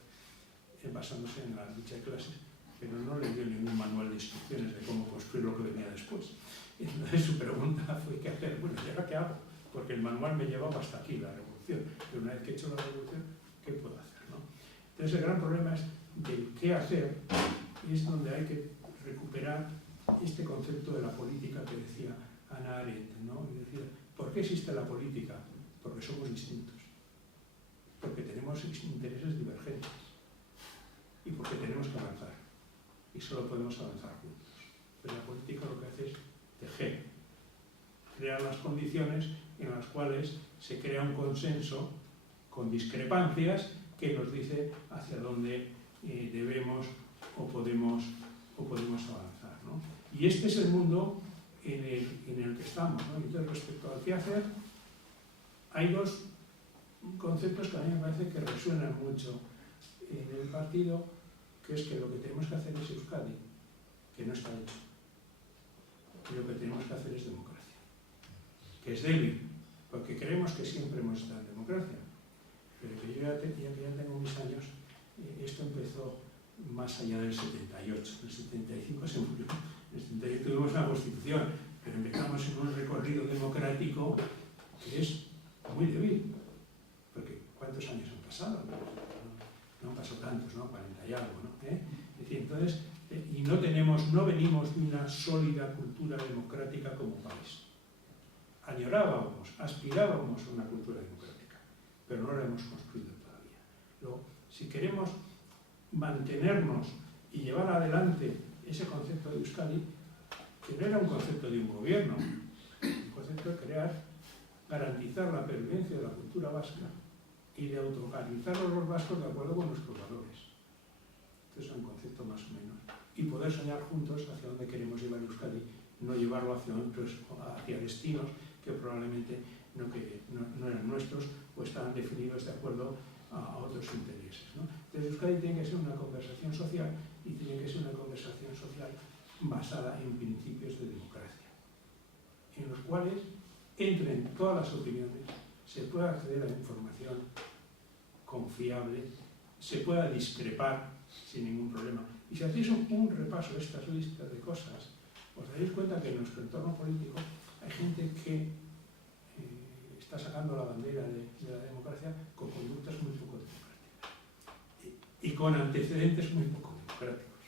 basándose en la lucha de clases, pero no le dio ningún manual de instrucciones de cómo construir lo que venía después. Entonces su pregunta fue, ¿qué hacer? Bueno, ¿y ahora qué hago? Porque el manual me llevaba hasta aquí, la revolución. Pero una vez que he hecho la revolución, ¿qué puedo hacer, no? Entonces el gran problema es del qué hacer, y es donde hay que recuperar este concepto de la política que decía Hannah Arendt, ¿no? Y decía, ¿por qué existe la política? Porque somos distintos, porque tenemos intereses divergentes y porque tenemos que avanzar. Y solo podemos avanzar juntos. Pero la política lo que hace es tejer, crear las condiciones en las cuales se crea un consenso con discrepancias que nos dice hacia dónde debemos o podemos avanzar, ¿no? Y este es el mundo en el que estamos, ¿no? Entonces, respecto al qué hacer, hay dos conceptos que a mí me parece que resuenan mucho en el partido, que es que lo que tenemos que hacer es Euskadi, que no está hecho. Y lo que tenemos que hacer es democracia, que es débil, porque creemos que siempre hemos estado en democracia. Pero que yo ya tengo mis años, esto empezó más allá del 78. En el 75 se murió, en el 78 tuvimos una constitución, pero empezamos en un recorrido democrático que es muy débil, porque ¿cuántos años han pasado? No han pasado tantos, ¿no? 40 y algo, ¿no? Es decir, entonces, y no venimos de una sólida cultura democrática como país. Añorábamos, aspirábamos a una cultura democrática, pero no la hemos construido todavía. Luego, si queremos mantenernos y llevar adelante ese concepto de Euskadi, que no era un concepto de un gobierno, un concepto de garantizar la pervivencia de la cultura vasca y de autoorganizarnos los vascos de acuerdo con nuestros valores. Este es un concepto más o menos. Y poder soñar juntos hacia dónde queremos llevar Euskadi, no llevarlo hacia destinos que probablemente no eran nuestros o estaban definidos de acuerdo a otros intereses, ¿no? Entonces Euskadi tiene que ser una conversación social y tiene que ser una conversación social basada en principios de democracia, en los cuales entren todas las opiniones, se pueda acceder a la información confiable, se pueda discrepar sin ningún problema. Y si hacéis un repaso de estas listas de cosas, os daréis cuenta que en nuestro entorno político hay gente que está sacando la bandera de la democracia con conductas muy poco democráticas y con antecedentes muy poco democráticos.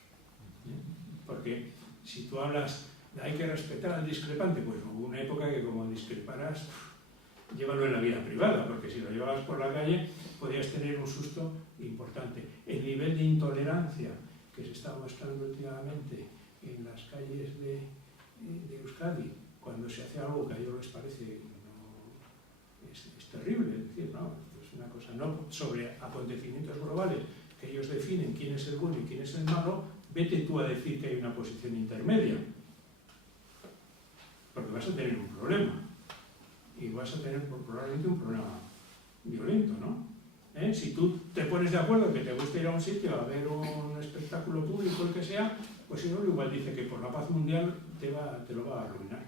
Porque si tú hablas de hay que respetar al discrepante, pues hubo una época que como discreparas, llévalo en la vida privada, porque si lo llevabas por la calle podías tener un susto importante. El nivel de intolerancia que se está mostrando últimamente en las calles de Euskadi, cuando se hace algo que a ellos les parece es terrible, es decir, ¿no? Es una cosa no sobre acontecimientos globales que ellos definen quién es el bueno y quién es el malo, vete tú a decir que hay una posición intermedia, porque vas a tener un problema y vas a tener probablemente un problema violento, ¿no? Si tú te pones de acuerdo que te gusta ir a un sitio a ver un espectáculo público, el que sea, pues si no, igual dice que por la paz mundial te lo va a arruinar.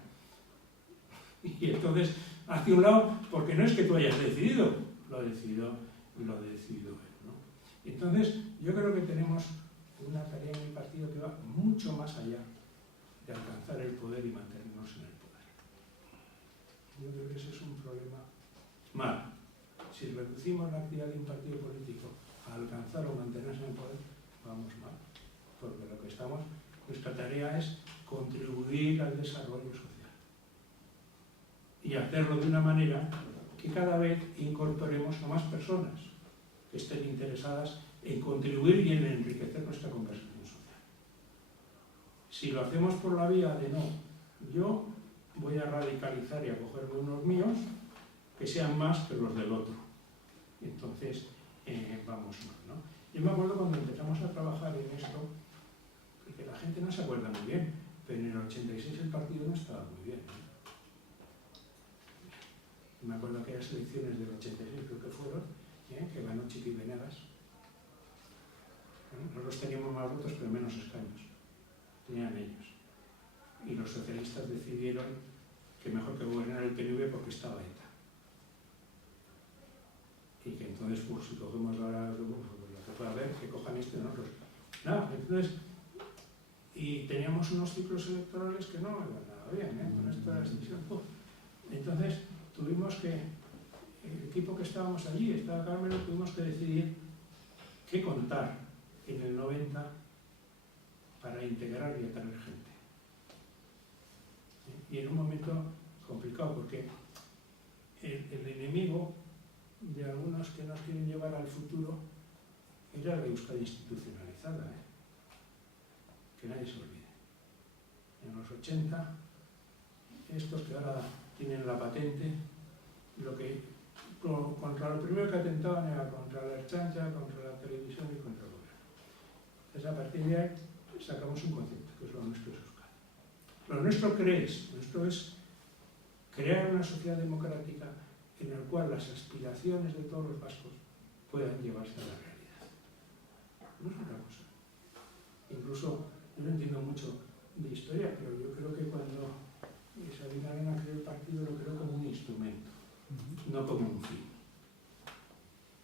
Y entonces, hacia un lado, porque no es que tú hayas decidido, lo ha decidido él, ¿no? Entonces, yo creo que tenemos una tarea en el partido que va mucho más allá de alcanzar el poder y mantenernos en el poder. Yo creo que ese es un problema malo. Si reducimos la actividad de un partido político a alcanzar o mantenerse en el poder, vamos mal. Porque lo que nuestra tarea es contribuir al desarrollo social. Y hacerlo de una manera que cada vez incorporemos a más personas que estén interesadas en contribuir y en enriquecer nuestra conversación social. Si lo hacemos por la vía de no, yo voy a radicalizar y a cogerme unos míos que sean más que los del otro. Entonces, vamos mal, ¿no? Yo me acuerdo cuando empezamos a trabajar en esto, que la gente no se acuerda muy bien, pero en el 86 el partido no estaba muy bien, ¿no? Me acuerdo aquellas elecciones del 86, creo que fueron, que ganó Chiqui Venegas. Nosotros teníamos más votos, pero menos escaños. Tenían ellos. Y los socialistas decidieron que mejor que gobernar el PNV porque estaba ETA. Y que entonces, pues, si cogemos ahora lo que pueda haber, que cojan esto y nosotros. Nada, entonces, y teníamos unos ciclos electorales que no iban nada bien, con esta decisión. Entonces, tuvimos que, el equipo que estábamos allí, estaba Carmelo, tuvimos que decidir qué contar en el 90 para integrar y atraer gente. Y en un momento complicado, porque el enemigo de algunos que nos quieren llevar al futuro era la Euskadi institucionalizada, que nadie se olvide. En los 80, estos que ahora tienen la patente, contra lo primero que atentaban era contra la Ertzaintza, contra la televisión y contra el gobierno. Entonces, a partir de ahí sacamos un concepto, que es lo nuestro es Euskadi. Lo nuestro es crear una sociedad democrática en la cual las aspiraciones de todos los vascos puedan llevarse a la realidad. No es otra cosa. Incluso, yo no entiendo mucho de historia, pero yo creo que cuando Sabina Arana creó el partido lo creó como un instrumento, no como un fin.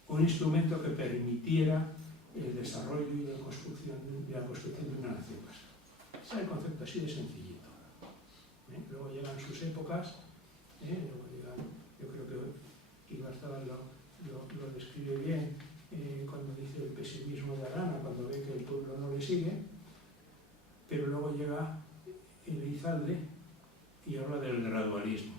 Un instrumento que permitiera el desarrollo y la construcción de una nación vasca. Ese es el concepto así de sencillito. Luego llegan sus épocas, yo creo que Ibarzabal lo describe bien cuando dice el pesimismo de Arana, cuando ve que el pueblo no le sigue, pero luego llega Elizalde y habla del gradualismo.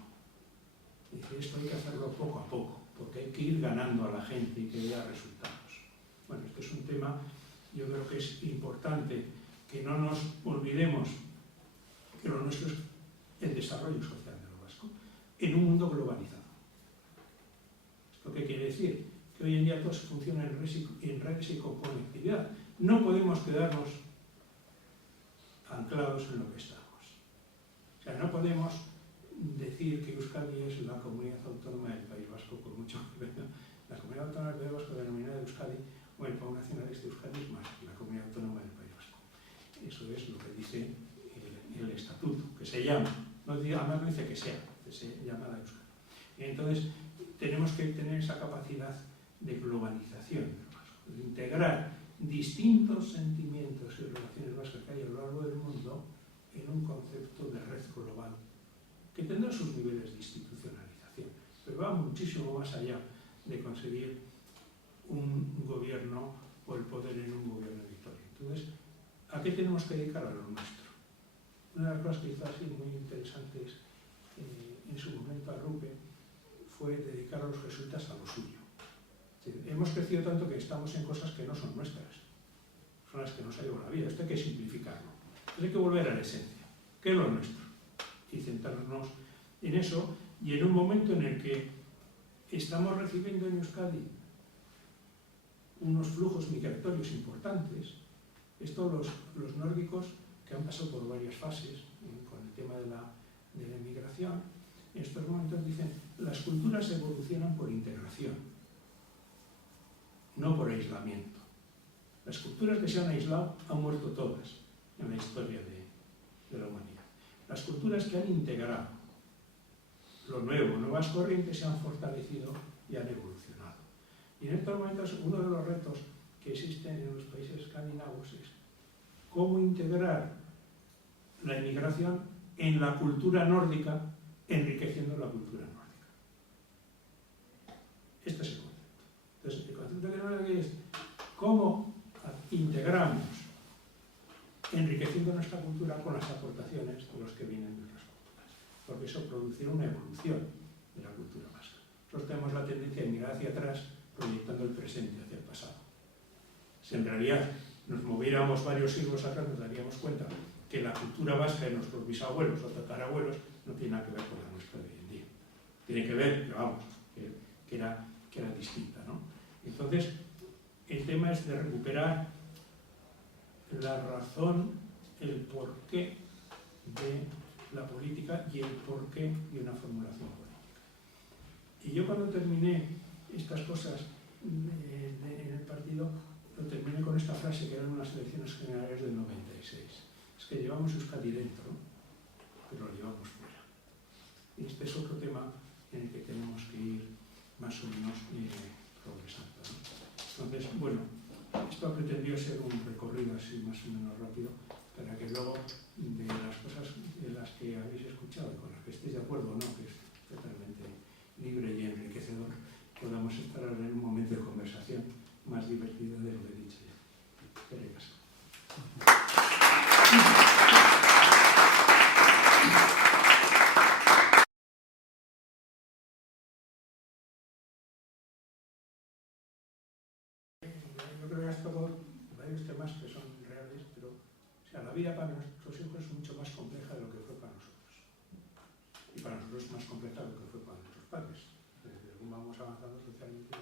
Dice, esto hay que hacerlo poco a poco, porque hay que ir ganando a la gente y que vea resultados. Bueno, este es un tema, yo creo que es importante que no nos olvidemos que lo nuestro es el desarrollo social de lo vasco en un mundo globalizado. ¿Esto qué quiere decir? Que hoy en día todo se funciona en redes y con conectividad. No podemos quedarnos anclados en lo que estamos. O sea, no podemos decir que Euskadi es la comunidad autónoma del País Vasco, por mucho que venga. La comunidad autónoma del País Vasco denominada Euskadi, o el Pacto Nacionalista Euskadi es más la comunidad autónoma del País Vasco. Eso es lo que dice el estatuto, que se llama, además no dice que sea, que se llama la Euskadi. Y entonces tenemos que tener esa capacidad de globalización del vasco, de integrar distintos sentimientos y relaciones vascas que hay a lo largo del mundo en un concepto de red global, que tendrá sus niveles de institucionalización, pero va muchísimo más allá de conseguir un gobierno o el poder en un gobierno victoria. Entonces, ¿a qué tenemos que dedicar a lo nuestro? Una de las cosas que hizo así muy interesantes en su momento a Rupe fue dedicar a los jesuitas a lo suyo. Es decir, hemos crecido tanto que estamos en cosas que no son nuestras, son las que nos ha llevado la vida. Esto hay que simplificarlo. Entonces hay que volver a la esencia, ¿qué es lo nuestro? Y centrarnos en eso, y en un momento en el que estamos recibiendo en Euskadi unos flujos migratorios importantes. Esto los nórdicos, que han pasado por varias fases con el tema de la migración, en estos momentos dicen, las culturas evolucionan por integración, no por aislamiento. Las culturas que se han aislado han muerto todas en la historia de la humanidad. Las culturas que han integrado lo nuevo, nuevas corrientes, se han fortalecido y han evolucionado. Y en estos momentos uno de los retos que existen en los países escandinavos es cómo integrar la inmigración en la cultura nórdica, enriqueciendo la cultura nórdica. Este es el concepto. Entonces, el concepto que tenemos aquí es cómo integramos, enriqueciendo nuestra cultura con las aportaciones de los que vienen de otras culturas. Porque eso producirá una evolución de la cultura vasca. Nosotros tenemos la tendencia a mirar hacia atrás, proyectando el presente hacia el pasado. Si en realidad nos moviéramos varios siglos atrás, nos daríamos cuenta que la cultura vasca de nuestros bisabuelos o tatarabuelos no tiene nada que ver con la nuestra de hoy en día. Tiene que ver, pero vamos, que era distinta, ¿no? Entonces, el tema es de recuperar la razón, el porqué de la política y el porqué de una formulación política. Y yo cuando terminé estas cosas en el partido, lo terminé con esta frase que eran unas elecciones generales del 96. Es que llevamos Euskadi dentro, pero lo llevamos fuera. Y este es otro tema en el que tenemos que ir más o menos progresando, ¿no? Entonces, bueno, esto pretendió ser un recorrido así más o menos rápido para que luego de las cosas de las que habéis escuchado y con las que estéis de acuerdo o no, que es totalmente libre y enriquecedor, podamos estar en un momento de conversación más divertido de lo que he dicho ya. Gracias. Yo creo que has tocado varios temas que son reales, pero o sea, la vida para nuestros hijos es mucho más compleja de lo que fue para nosotros. Y para nosotros es más compleja de lo que fue para nuestros padres. Según vamos avanzando socialmente.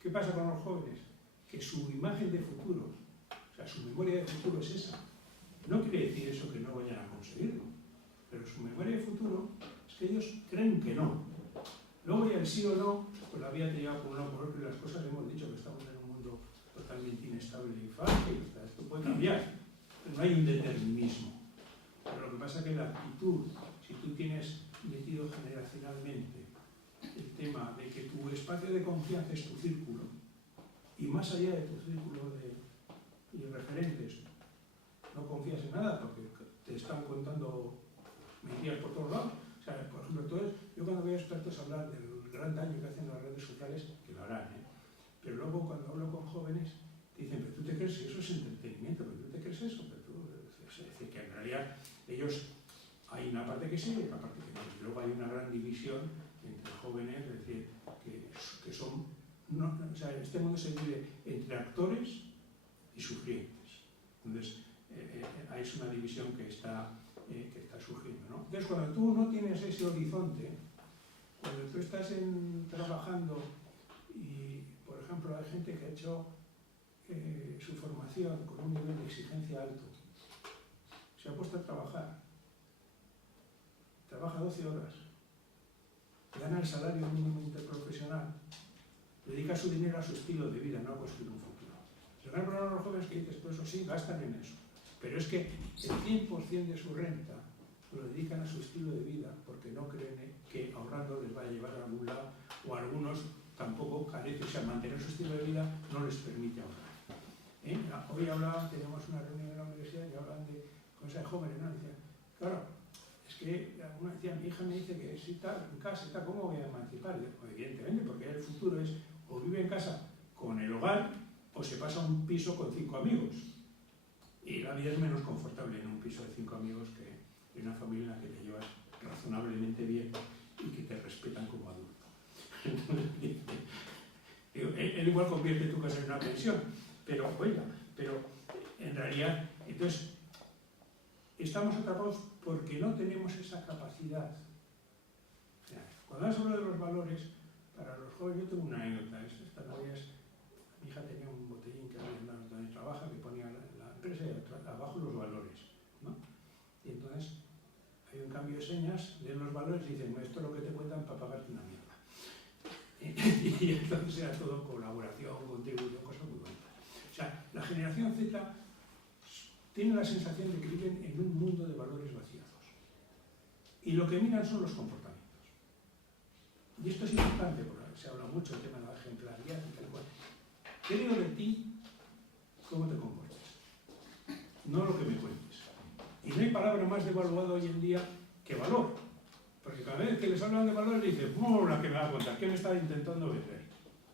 ¿Qué pasa con los jóvenes? Que su imagen de futuro, o sea, su memoria de futuro es esa. No quiere decir eso que no vayan a conseguirlo, pero su memoria de futuro es que ellos creen que no. Luego ya el sí o no, pues la vida te lleva por un lado por otro y las cosas hemos dicho que estamos en un mundo totalmente inestable y frágil. Esto puede cambiar, pero no hay un determinismo. Pero lo que pasa es que la actitud, si tú tienes metido generacionalmente el tema de que tu espacio de confianza es tu círculo, y más allá de tu círculo de referentes, no confías en nada porque te están contando mentiras por todos lados. O sea, por ejemplo, yo cuando veo a expertos hablar del gran daño que hacen las redes sociales, que lo harán, pero luego cuando hablo con jóvenes, te dicen, pero tú te crees que eso es entretenimiento, pero tú te crees eso, pero tú, es decir, que en realidad ellos, hay una parte que sí y otra parte que no. Y luego hay una gran división entre jóvenes, es decir, que son, no, o sea, este mundo se divide entre actores y sufrientes. Entonces, es una división que está surgiendo, ¿no? Entonces, cuando tú no tienes ese horizonte, cuando tú estás trabajando y, por ejemplo, hay gente que ha hecho su formación con un nivel de exigencia alto, se ha puesto a trabajar, trabaja 12 horas, gana el salario mínimo interprofesional, dedica su dinero a su estilo de vida, no a construir un futuro. Se van a poner a los jóvenes que dices, pues eso sí, gastan en eso. Pero es que el 100% de su renta lo dedican a su estilo de vida porque no creen que ahorrando les va a llevar a algún lado, o a algunos tampoco carecen, o sea, mantener su estilo de vida no les permite ahorrar. Hoy teníamos una reunión en la universidad y hablan de cosas de jóvenes, ¿no? Decían, claro, es que alguna decía, mi hija me dice que si está en casa, ¿cómo voy a emancipar? Evidentemente, porque el futuro es o vive en casa con el hogar o se pasa a un piso con 5 amigos. Y la vida es menos confortable en un piso de 5 amigos que en una familia en la que te llevas razonablemente bien y que te respetan como adulto. Él igual convierte tu casa en una pensión, pero oiga, pero en realidad, entonces, estamos atrapados porque no tenemos esa capacidad. O sea, cuando has hablado de los valores, para los jóvenes, yo tengo una anécdota, esta Navidad, mi hija tenía un botellín que había donde trabaja, que ponía la empresa y abajo los valores, ¿no? Y entonces hay un cambio de señas, leen los valores y dicen, esto es lo que te cuentan para pagarte una mierda. Y entonces era todo colaboración, contribución, cosas muy buenas. O sea, la generación Z tiene la sensación de que viven en un mundo de valores vaciados. Y lo que miran son los comportamientos. Y esto es importante, porque se habla mucho del tema de la ejemplaridad y tal cual. ¿Qué digo de ti? ¿Cómo te comportas? no lo que me cuentes. Y no hay palabra más devaluada hoy en día que valor. Porque cada vez que les hablan de valor, dicen, la que me va a contar, ¿qué me está intentando vender?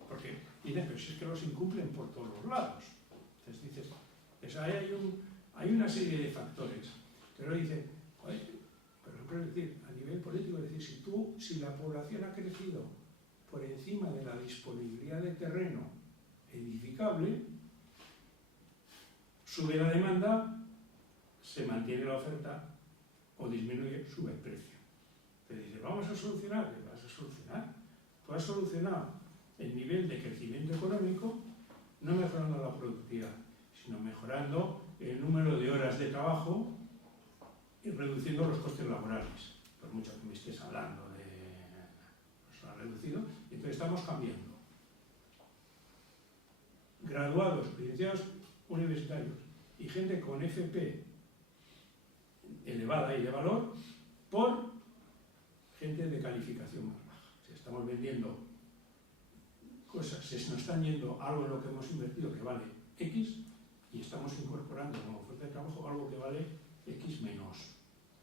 Porque dicen, pero si es que los incumplen por todos los lados. Entonces dices, pues hay una serie de factores. Pero dicen, oye, por ejemplo, es decir, a nivel político, es decir, si la población ha crecido por encima de la disponibilidad de terreno edificable, sube la demanda, se mantiene la oferta o disminuye, sube el precio. Te dice, vamos a solucionar, ¿qué vas a solucionar? Tú has solucionado el nivel de crecimiento económico no mejorando la productividad, sino mejorando el número de horas de trabajo y reduciendo los costes laborales. Por mucho que me estés hablando de... Pues ha reducido, y entonces estamos cambiando. Graduados, licenciados universitarios y gente con FP elevada y de valor por gente de calificación más baja. O sea, estamos vendiendo cosas, se nos están yendo algo en lo que hemos invertido que vale X y estamos incorporando como oferta de trabajo algo que vale X menos.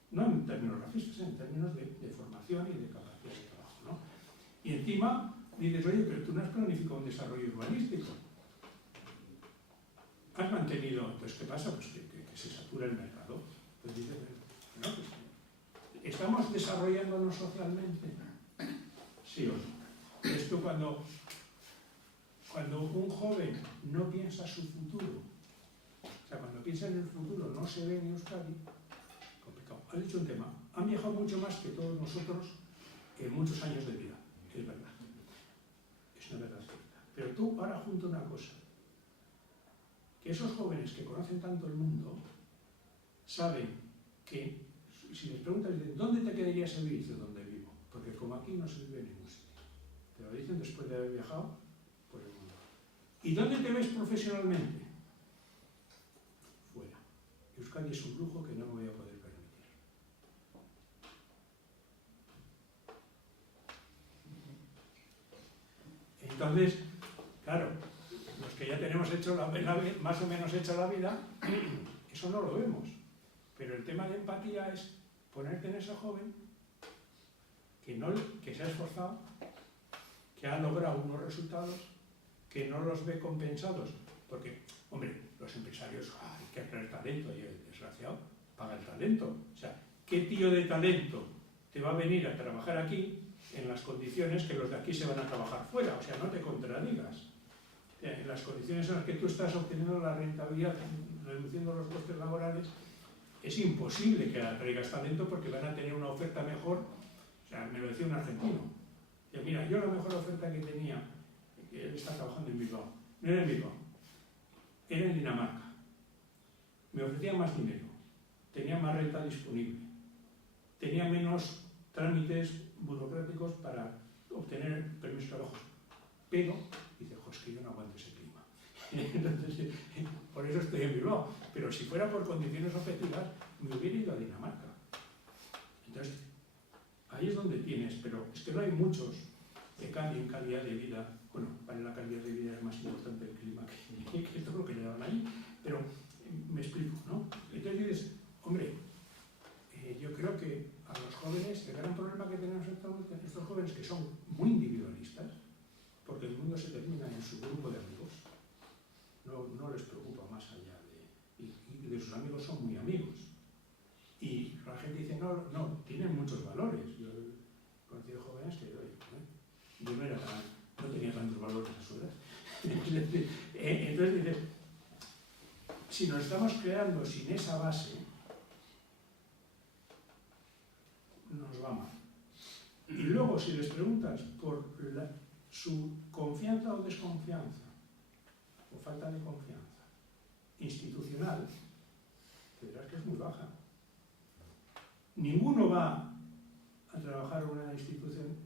No en términos racistas, en términos de formación y de capacidad de trabajo, ¿no? Y encima dices, oye, pero tú no has planificado un desarrollo urbanístico. Has mantenido, entonces, ¿qué pasa? Pues que se satura el mercado. Entonces dices, bueno, pues, ¿estamos desarrollándonos socialmente? Sí o no. Esto cuando un joven no piensa su futuro, o sea, cuando piensa en el futuro no se ve en Euskadi, complicado. Ha dicho un tema, han viajado mucho más que todos nosotros en muchos años de vida, es verdad. Es una verdad cierta. Pero tú ahora junta una cosa, que esos jóvenes que conocen tanto el mundo saben que, si les preguntas, ¿dónde te quedarías a vivir? Dice, ¿dónde vivo? Porque como aquí no se vive en ningún sitio. Te lo dicen después de haber viajado por el mundo. ¿Y dónde te ves profesionalmente? Fuera. Euskadi es un lujo que no me voy a poder permitir. Entonces, claro, los que ya tenemos hecho más o menos hecho la vida, eso no lo vemos. Pero el tema de empatía es ponerte en ese joven que se ha esforzado, que ha logrado unos resultados, que no los ve compensados. Porque, hombre, los empresarios, hay que atraer talento, y el desgraciado paga el talento. O sea, ¿qué tío de talento te va a venir a trabajar aquí en las condiciones que los de aquí se van a trabajar fuera? O sea, no te contradigas. En las condiciones en las que tú estás obteniendo la rentabilidad, reduciendo los costes laborales, es imposible que atraigas talento porque van a tener una oferta mejor. O sea, me lo decía un argentino. Mira, yo la mejor oferta que tenía, que él está trabajando en Bilbao, no era en Bilbao, era en Dinamarca. Me ofrecía más dinero, tenía más renta disponible, tenía menos trámites burocráticos para obtener permisos de trabajo. Pero, dice, es que yo no aguanto ese clima. Entonces, por eso estoy en Bilbao. Pero si fuera por condiciones objetivas, me hubiera ido a Dinamarca. Entonces, ahí es donde tienes, pero es que no hay muchos que cambien calidad de vida. Bueno, para la calidad de vida es más importante el clima que todo lo que le daban ahí, pero me explico, ¿no? Entonces dices, hombre, yo creo que a los jóvenes, el gran problema que tenemos estos jóvenes que son muy individualistas, porque el mundo se termina en su grupo de amigos, no les preocupa más allá y de sus amigos son muy amigos. Y la gente dice, no, tienen muchos valores. Yo he conocido jóvenes que, yo no tenía tantos valores a su edad. Entonces dices, si nos estamos creando sin esa base, nos va mal. Y luego, si les preguntas por su confianza o desconfianza, o falta de confianza institucional, te verás que es muy baja. Ninguno va a trabajar en una institución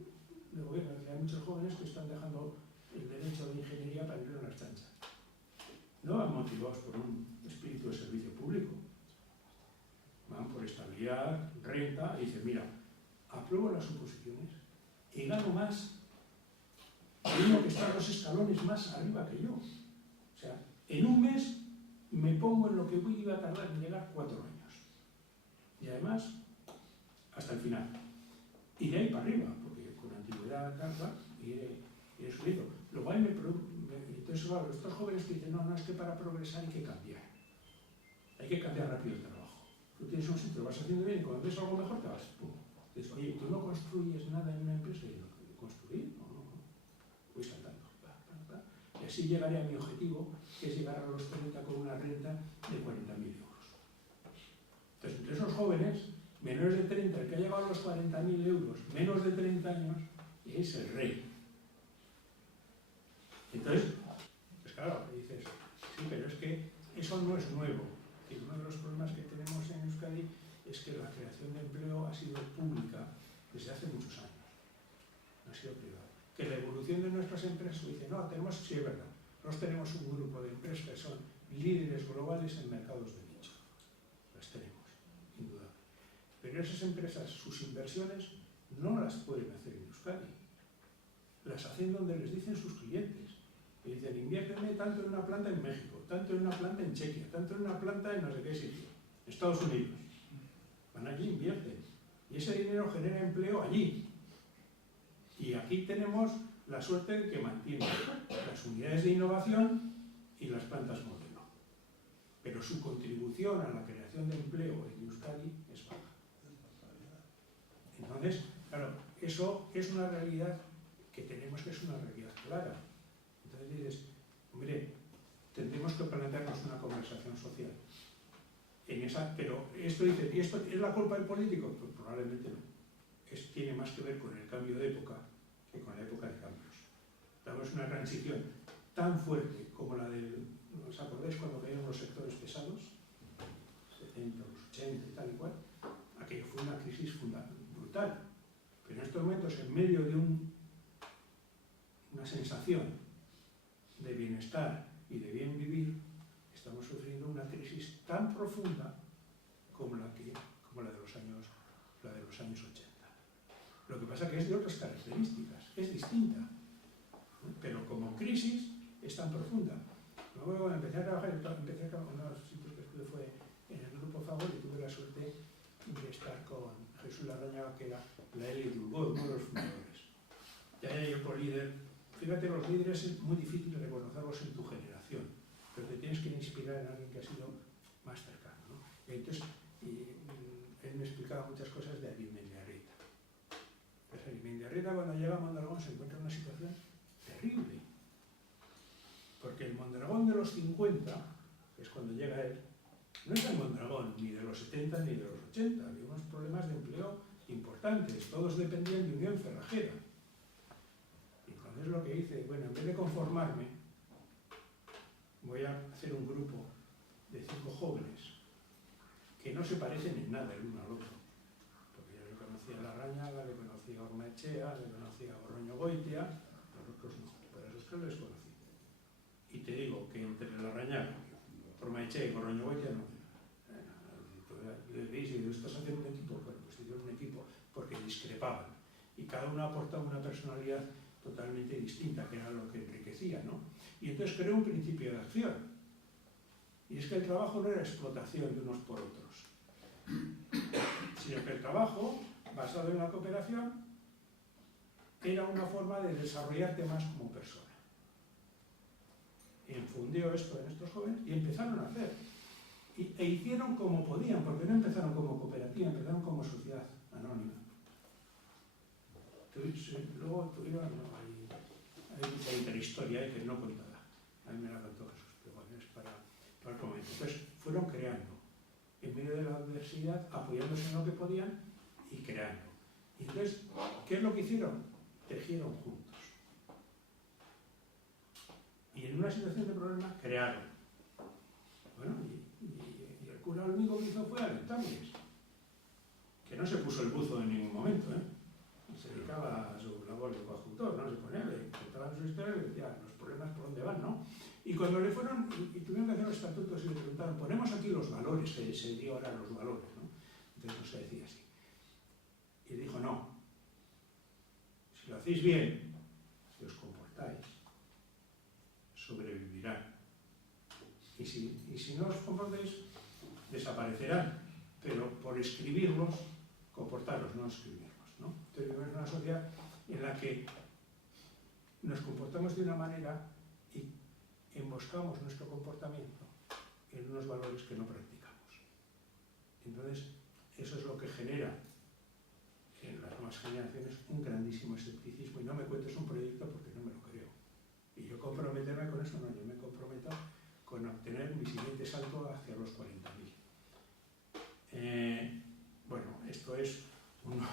de gobierno. Hay muchos jóvenes que están dejando el derecho de ingeniería para ir a las chanchas. No van motivados por un espíritu de servicio público. Van por estabilidad, renta, y dicen, mira, apruebo las oposiciones y gano más que uno que está 2 escalones más arriba que yo. O sea, en un mes me pongo en lo que iba a tardar en llegar 4 años. Y además, hasta el final. Y de ahí para arriba, porque con antigüedad tarda y he subido. Luego ahí entonces, claro, estos jóvenes que dicen, no, es que para progresar hay que cambiar. Hay que cambiar rápido el trabajo. Tú tienes un sitio, lo vas haciendo bien y cuando ves algo mejor te vas, pum. Dices, oye, tú no construyes nada en una empresa. Y yo, ¿construir? No. Voy saltando. Y así llegaré a mi objetivo, que es llegar a los 30 con una renta de 40.000 euros. Entonces, entre esos jóvenes, menores de 30, el que ha llegado a los 40.000 euros, menos de 30 años, es el rey. Entonces, pues claro, dices, sí, pero es que eso no es nuevo. Y uno de los problemas que tenemos en Euskadi es que la creación de empleo ha sido pública desde hace muchos años, no ha sido privada. Que la evolución de nuestras empresas, dice, no, sí es verdad, nosotros tenemos un grupo de empresas que son líderes globales en mercados de nicho, las tenemos, indudable. Pero esas empresas, sus inversiones, no las pueden hacer en Euskadi, las hacen donde les dicen sus clientes. Y dicen, inviérteme tanto en una planta en México, tanto en una planta en Chequia, tanto en una planta en no sé qué sitio, Estados Unidos. Van allí, invierten. Y ese dinero genera empleo allí. Y aquí tenemos la suerte de que mantiene las unidades de innovación y las plantas modelo. Pero su contribución a la creación de empleo en Euskadi es baja. Entonces, claro, eso es una realidad que tenemos que es una realidad clara. Entonces dices, hombre, tendremos que plantearnos una conversación social. Pero esto dice, ¿y esto es la culpa del político? Pues probablemente no. Tiene más que ver con el cambio de época que con la época de cambios. Estamos en una transición tan fuerte como la del, ¿os acordáis cuando cayeron los sectores pesados? 70, los 80 y tal y cual. Aquello fue una crisis brutal. Pero en estos momentos, en medio de una sensación de bienestar y de bien vivir, estamos sufriendo una crisis tan profunda como la de los años 80. Lo que pasa es que es de otras características, es distinta, pero como crisis es tan profunda. Luego cuando empecé a trabajar, uno de los sitios que estuve fue en el Grupo Favor y tuve la suerte de estar con Jesús Larrañaga, que era la élite uno de los fundadores. Ya hay otro líder. Fíjate, los líderes es muy difícil reconocerlos en tu generación, pero te tienes que inspirar en alguien que ha sido más cercano, ¿no? Y entonces, él me explicaba muchas cosas de Arizmendiarrieta. Pues Arizmendiarrieta, cuando llega a Mondragón, se encuentra en una situación terrible, porque el Mondragón de los 50, que es cuando llega él, no es el Mondragón ni de los 70 ni de los 80, había unos problemas de empleo importantes, todos dependían de Unión Cerrajera. Y entonces lo que hice, bueno, en vez de conformarme, voy a hacer un grupo de 5 jóvenes que no se parecen en nada el uno al otro. Porque yo le conocía a Larrañaga, le conocía a Ormaechea, le conocía a Gorroñogoitia, los otros no, pero a esos 3 les conocí. Y te digo que entre Larrañaga, Ormaechea y Gorroñogoitia no. Le veis y estás haciendo un equipo, bueno, pues hicieron un equipo porque discrepaban. Y cada uno aportaba una personalidad totalmente distinta, que era lo que enriquecía, ¿no? Y entonces creó un principio de acción. Y es que el trabajo no era explotación de unos por otros, sino que el trabajo, basado en la cooperación, era una forma de desarrollarte más como persona. Y infundió esto en estos jóvenes y empezaron a hacer. E hicieron como podían, porque no empezaron como cooperativa, empezaron como sociedad anónima. Luego tuvieron, hay otra historia que no contada. A mí me la contó Jesús, pero bueno, es para el momento. Entonces, fueron creando, en medio de la adversidad, apoyándose en lo que podían y creando. Y entonces, ¿qué es lo que hicieron? Tejieron juntos. Y en una situación de problema, crearon. Bueno, y el cura lo único que hizo fue alentarles. Que no se puso el buzo en ningún momento, ¿eh? Se dedicaba a su labor de coadjutor, ¿no? Se ponía, le contaban su historia y le decía los problemas por dónde van, ¿no? Y cuando le fueron, y tuvieron que hacer los estatutos y le preguntaron, ponemos aquí los valores, se dio ahora los valores, ¿no? Entonces no se decía así. Y dijo, no, si lo hacéis bien, si os comportáis, sobrevivirán. Y si si no os comportáis, desaparecerán, pero por escribirlos, comportaros, no escribirlos, ¿no? Entonces vivimos en una sociedad en la que nos comportamos de una manera y emboscamos nuestro comportamiento en unos valores que no practicamos. Entonces, eso es lo que genera en las nuevas generaciones un grandísimo escepticismo, y no me cuentes un proyecto porque no me lo creo. Y yo comprometerme con eso, no, yo me comprometo con obtener mi siguiente salto hacia los 40.000. Bueno, esto es uno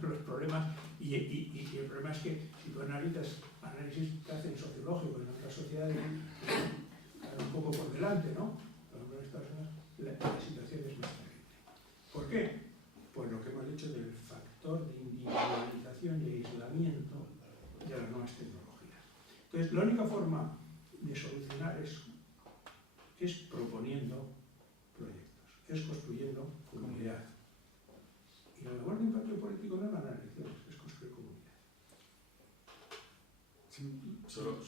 de los problemas, y el problema es que si tú analizas análisis que hacen sociológicos en otras sociedades, un poco por delante, ¿no? Por ejemplo, en Estados Unidos la situación es más terrible. ¿Por qué? Pues lo que hemos dicho del factor de individualización y aislamiento de las nuevas tecnologías. Entonces, la única forma de solucionar es proponiendo proyectos, es construyendo comunidad. Y la labor de un partido político no es ganar elecciones, es construir comunidad. Sí. Solo no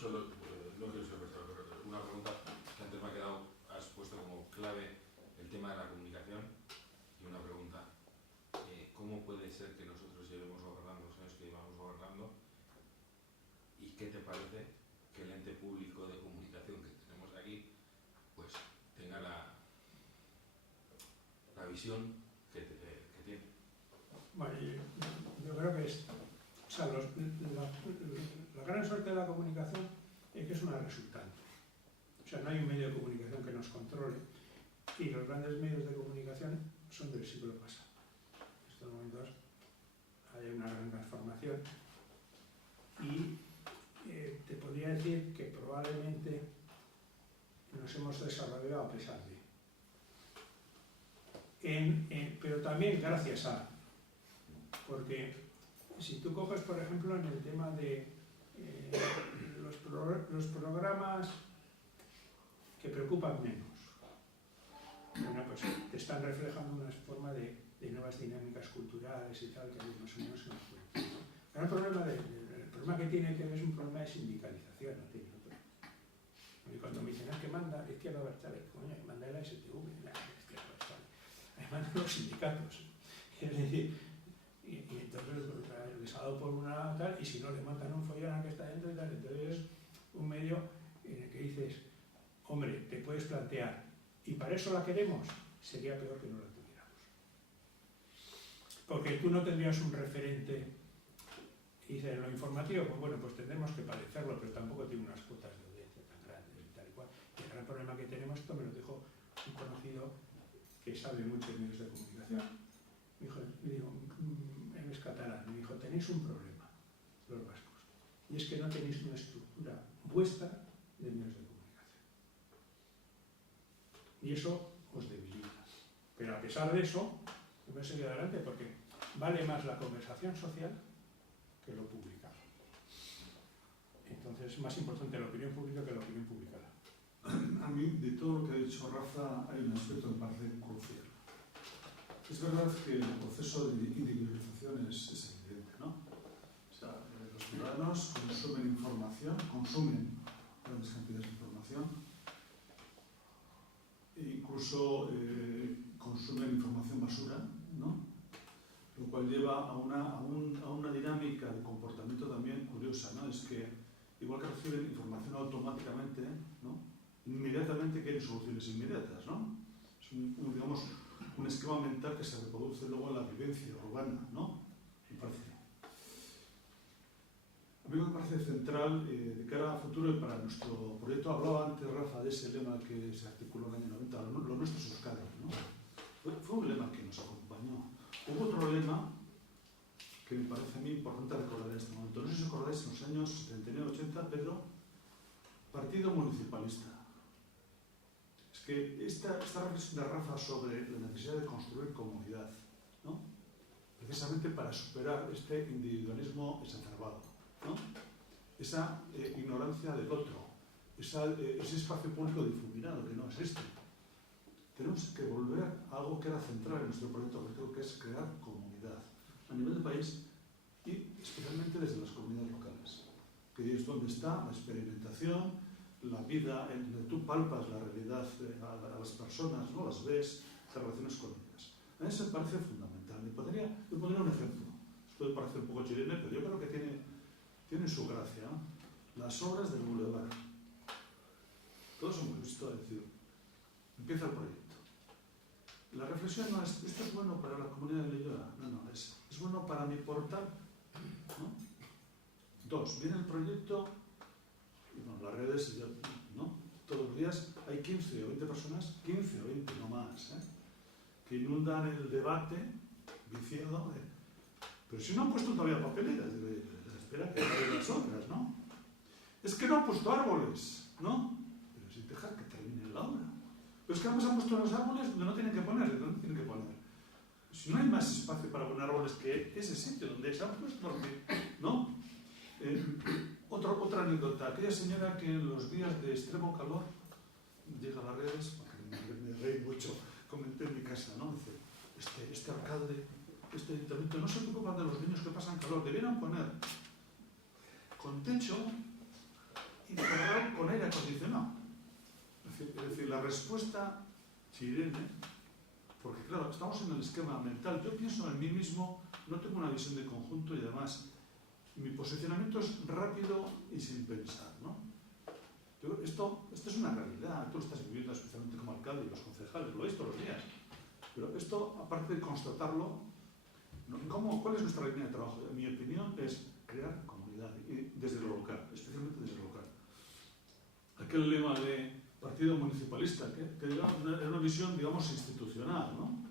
quiero ser pesado, pero una pregunta que antes me ha quedado, has puesto como clave el tema de la comunicación, y una pregunta, ¿cómo puede ser que nosotros llevemos gobernando los años que llevamos gobernando, y qué te parece que el ente público de comunicación que tenemos aquí pues tenga la visión que tiene? Bueno, yo creo que es, o sea, la gran suerte de la comunicación es que es una resultante. O sea, no hay un medio de comunicación que nos controle, y los grandes medios de comunicación son del siglo pasado. En estos momentos hay una gran transformación, y te podría decir que probablemente nos hemos desarrollado a pesar de. Pero también gracias a. Porque si tú coges, por ejemplo, en el tema de los programas que preocupan menos, bueno, pues te están reflejando una forma de nuevas dinámicas culturales y tal, que hay más o menos en los colectivos. El problema que tiene que ver es un problema de sindicalización, no tiene otro. Y cuando me dicen, que manda la izquierda Abertzale, coño, que manda la STV, la izquierda Abertzale, ahí mandan los sindicatos. Es decir, y entonces les ha dado por una tal, y si no le matan un follón a que está dentro y tal, entonces es un medio en el que dices, hombre, te puedes plantear, y para eso la queremos, sería peor que no la tuviéramos. Porque tú no tendrías un referente, y dices, en lo informativo, pues bueno, pues tendremos que padecerlo, pero tampoco tiene unas cuotas de audiencia tan grandes y tal y cual. Y el gran problema que tenemos, esto me lo dijo un conocido que sabe mucho de medios de comunicación. Me dijo, él es catalán, me dijo, tenéis un problema, los vascos, y es que no tenéis una estructura vuestra de medios de comunicación. Y eso os debilita. Pero a pesar de eso, yo me he seguido adelante porque vale más la conversación social que lo publicado. Entonces es más importante la opinión pública que la opinión publicada. A mí, de todo lo que ha dicho Rafa, hay un aspecto que me parece crucial. Es verdad que el proceso de individualización es evidente, ¿no? O sea, los ciudadanos consumen información, consumen grandes cantidades de información, e incluso consumen información basura, ¿no? Lo cual lleva a una dinámica de comportamiento también curiosa, ¿no? Es que, igual que reciben información automáticamente, ¿no? Inmediatamente quieren soluciones inmediatas, ¿no? Es digamos, un esquema mental que se reproduce luego en la vivencia urbana, ¿no? Me parece. A mí me parece central de cara a futuro y para nuestro proyecto. Hablaba antes Rafa de ese lema que se articuló en el año 90, lo nuestro es Euskadi, ¿no? Fue un lema que nos acompañó. Hubo otro lema que me parece a mí importante recordar en este momento. No sé si os acordáis, en los años 79-80, Pedro, partido municipalista. Es que esta reflexión de Rafa sobre la necesidad de construir comunidad, ¿no? Precisamente para superar este individualismo exacerbado, ¿no? Esa ignorancia del otro, ese espacio público difuminado que no existe. Tenemos que volver a algo que era central en nuestro proyecto objetivo, que es crear comunidad a nivel de país y especialmente desde las comunidades locales, que es donde está la experimentación, la vida, en donde tú palpas la realidad a las personas, ¿no? Las ves, te relacionas con ellas. A mí eso me parece fundamental. Yo pondría un ejemplo. Esto me parece un poco chileno, pero yo creo que tiene su gracia, ¿no? Las obras del Boulevard. Todos hemos visto, es decir, empieza el proyecto. La reflexión no es, esto es bueno para la comunidad de Leioa. No, es bueno para mi portal, ¿no? Dos, viene el proyecto, y bueno, las redes, ¿no? Todos los días hay 15 o 20 personas, 15 o 20, no más, que inundan el debate viciado de, pero si no han puesto todavía papeleras, espera que haya las obras, ¿no? Es que no han puesto árboles, ¿no? Pero si dejar que termine la obra. Pero es que además han puesto los árboles donde no tienen que poner, ¿dónde tienen que poner? Si no hay más espacio para poner árboles que ese sitio donde se han puesto, ¿no? Otra anécdota, aquella señora que en los días de extremo calor llega a las redes, porque me reí mucho, comenté en mi casa, ¿no? Dice, este alcalde, este ayuntamiento no se preocupan de los niños que pasan calor, debieran poner con techo y cerrar con aire acondicionado. Es decir, la respuesta chilena, porque claro, estamos en el esquema mental, yo pienso en mí mismo, no tengo una visión de conjunto y además mi posicionamiento es rápido y sin pensar, ¿no? Esto es una realidad, tú lo estás viviendo especialmente como alcalde y los concejales, lo veis todos los días. Pero esto, aparte de constatarlo, ¿cuál es nuestra línea de trabajo? En mi opinión es crear comunidad, y desde lo local, especialmente desde lo local. Aquel lema de partido municipalista, que era una visión, digamos, institucional, ¿no?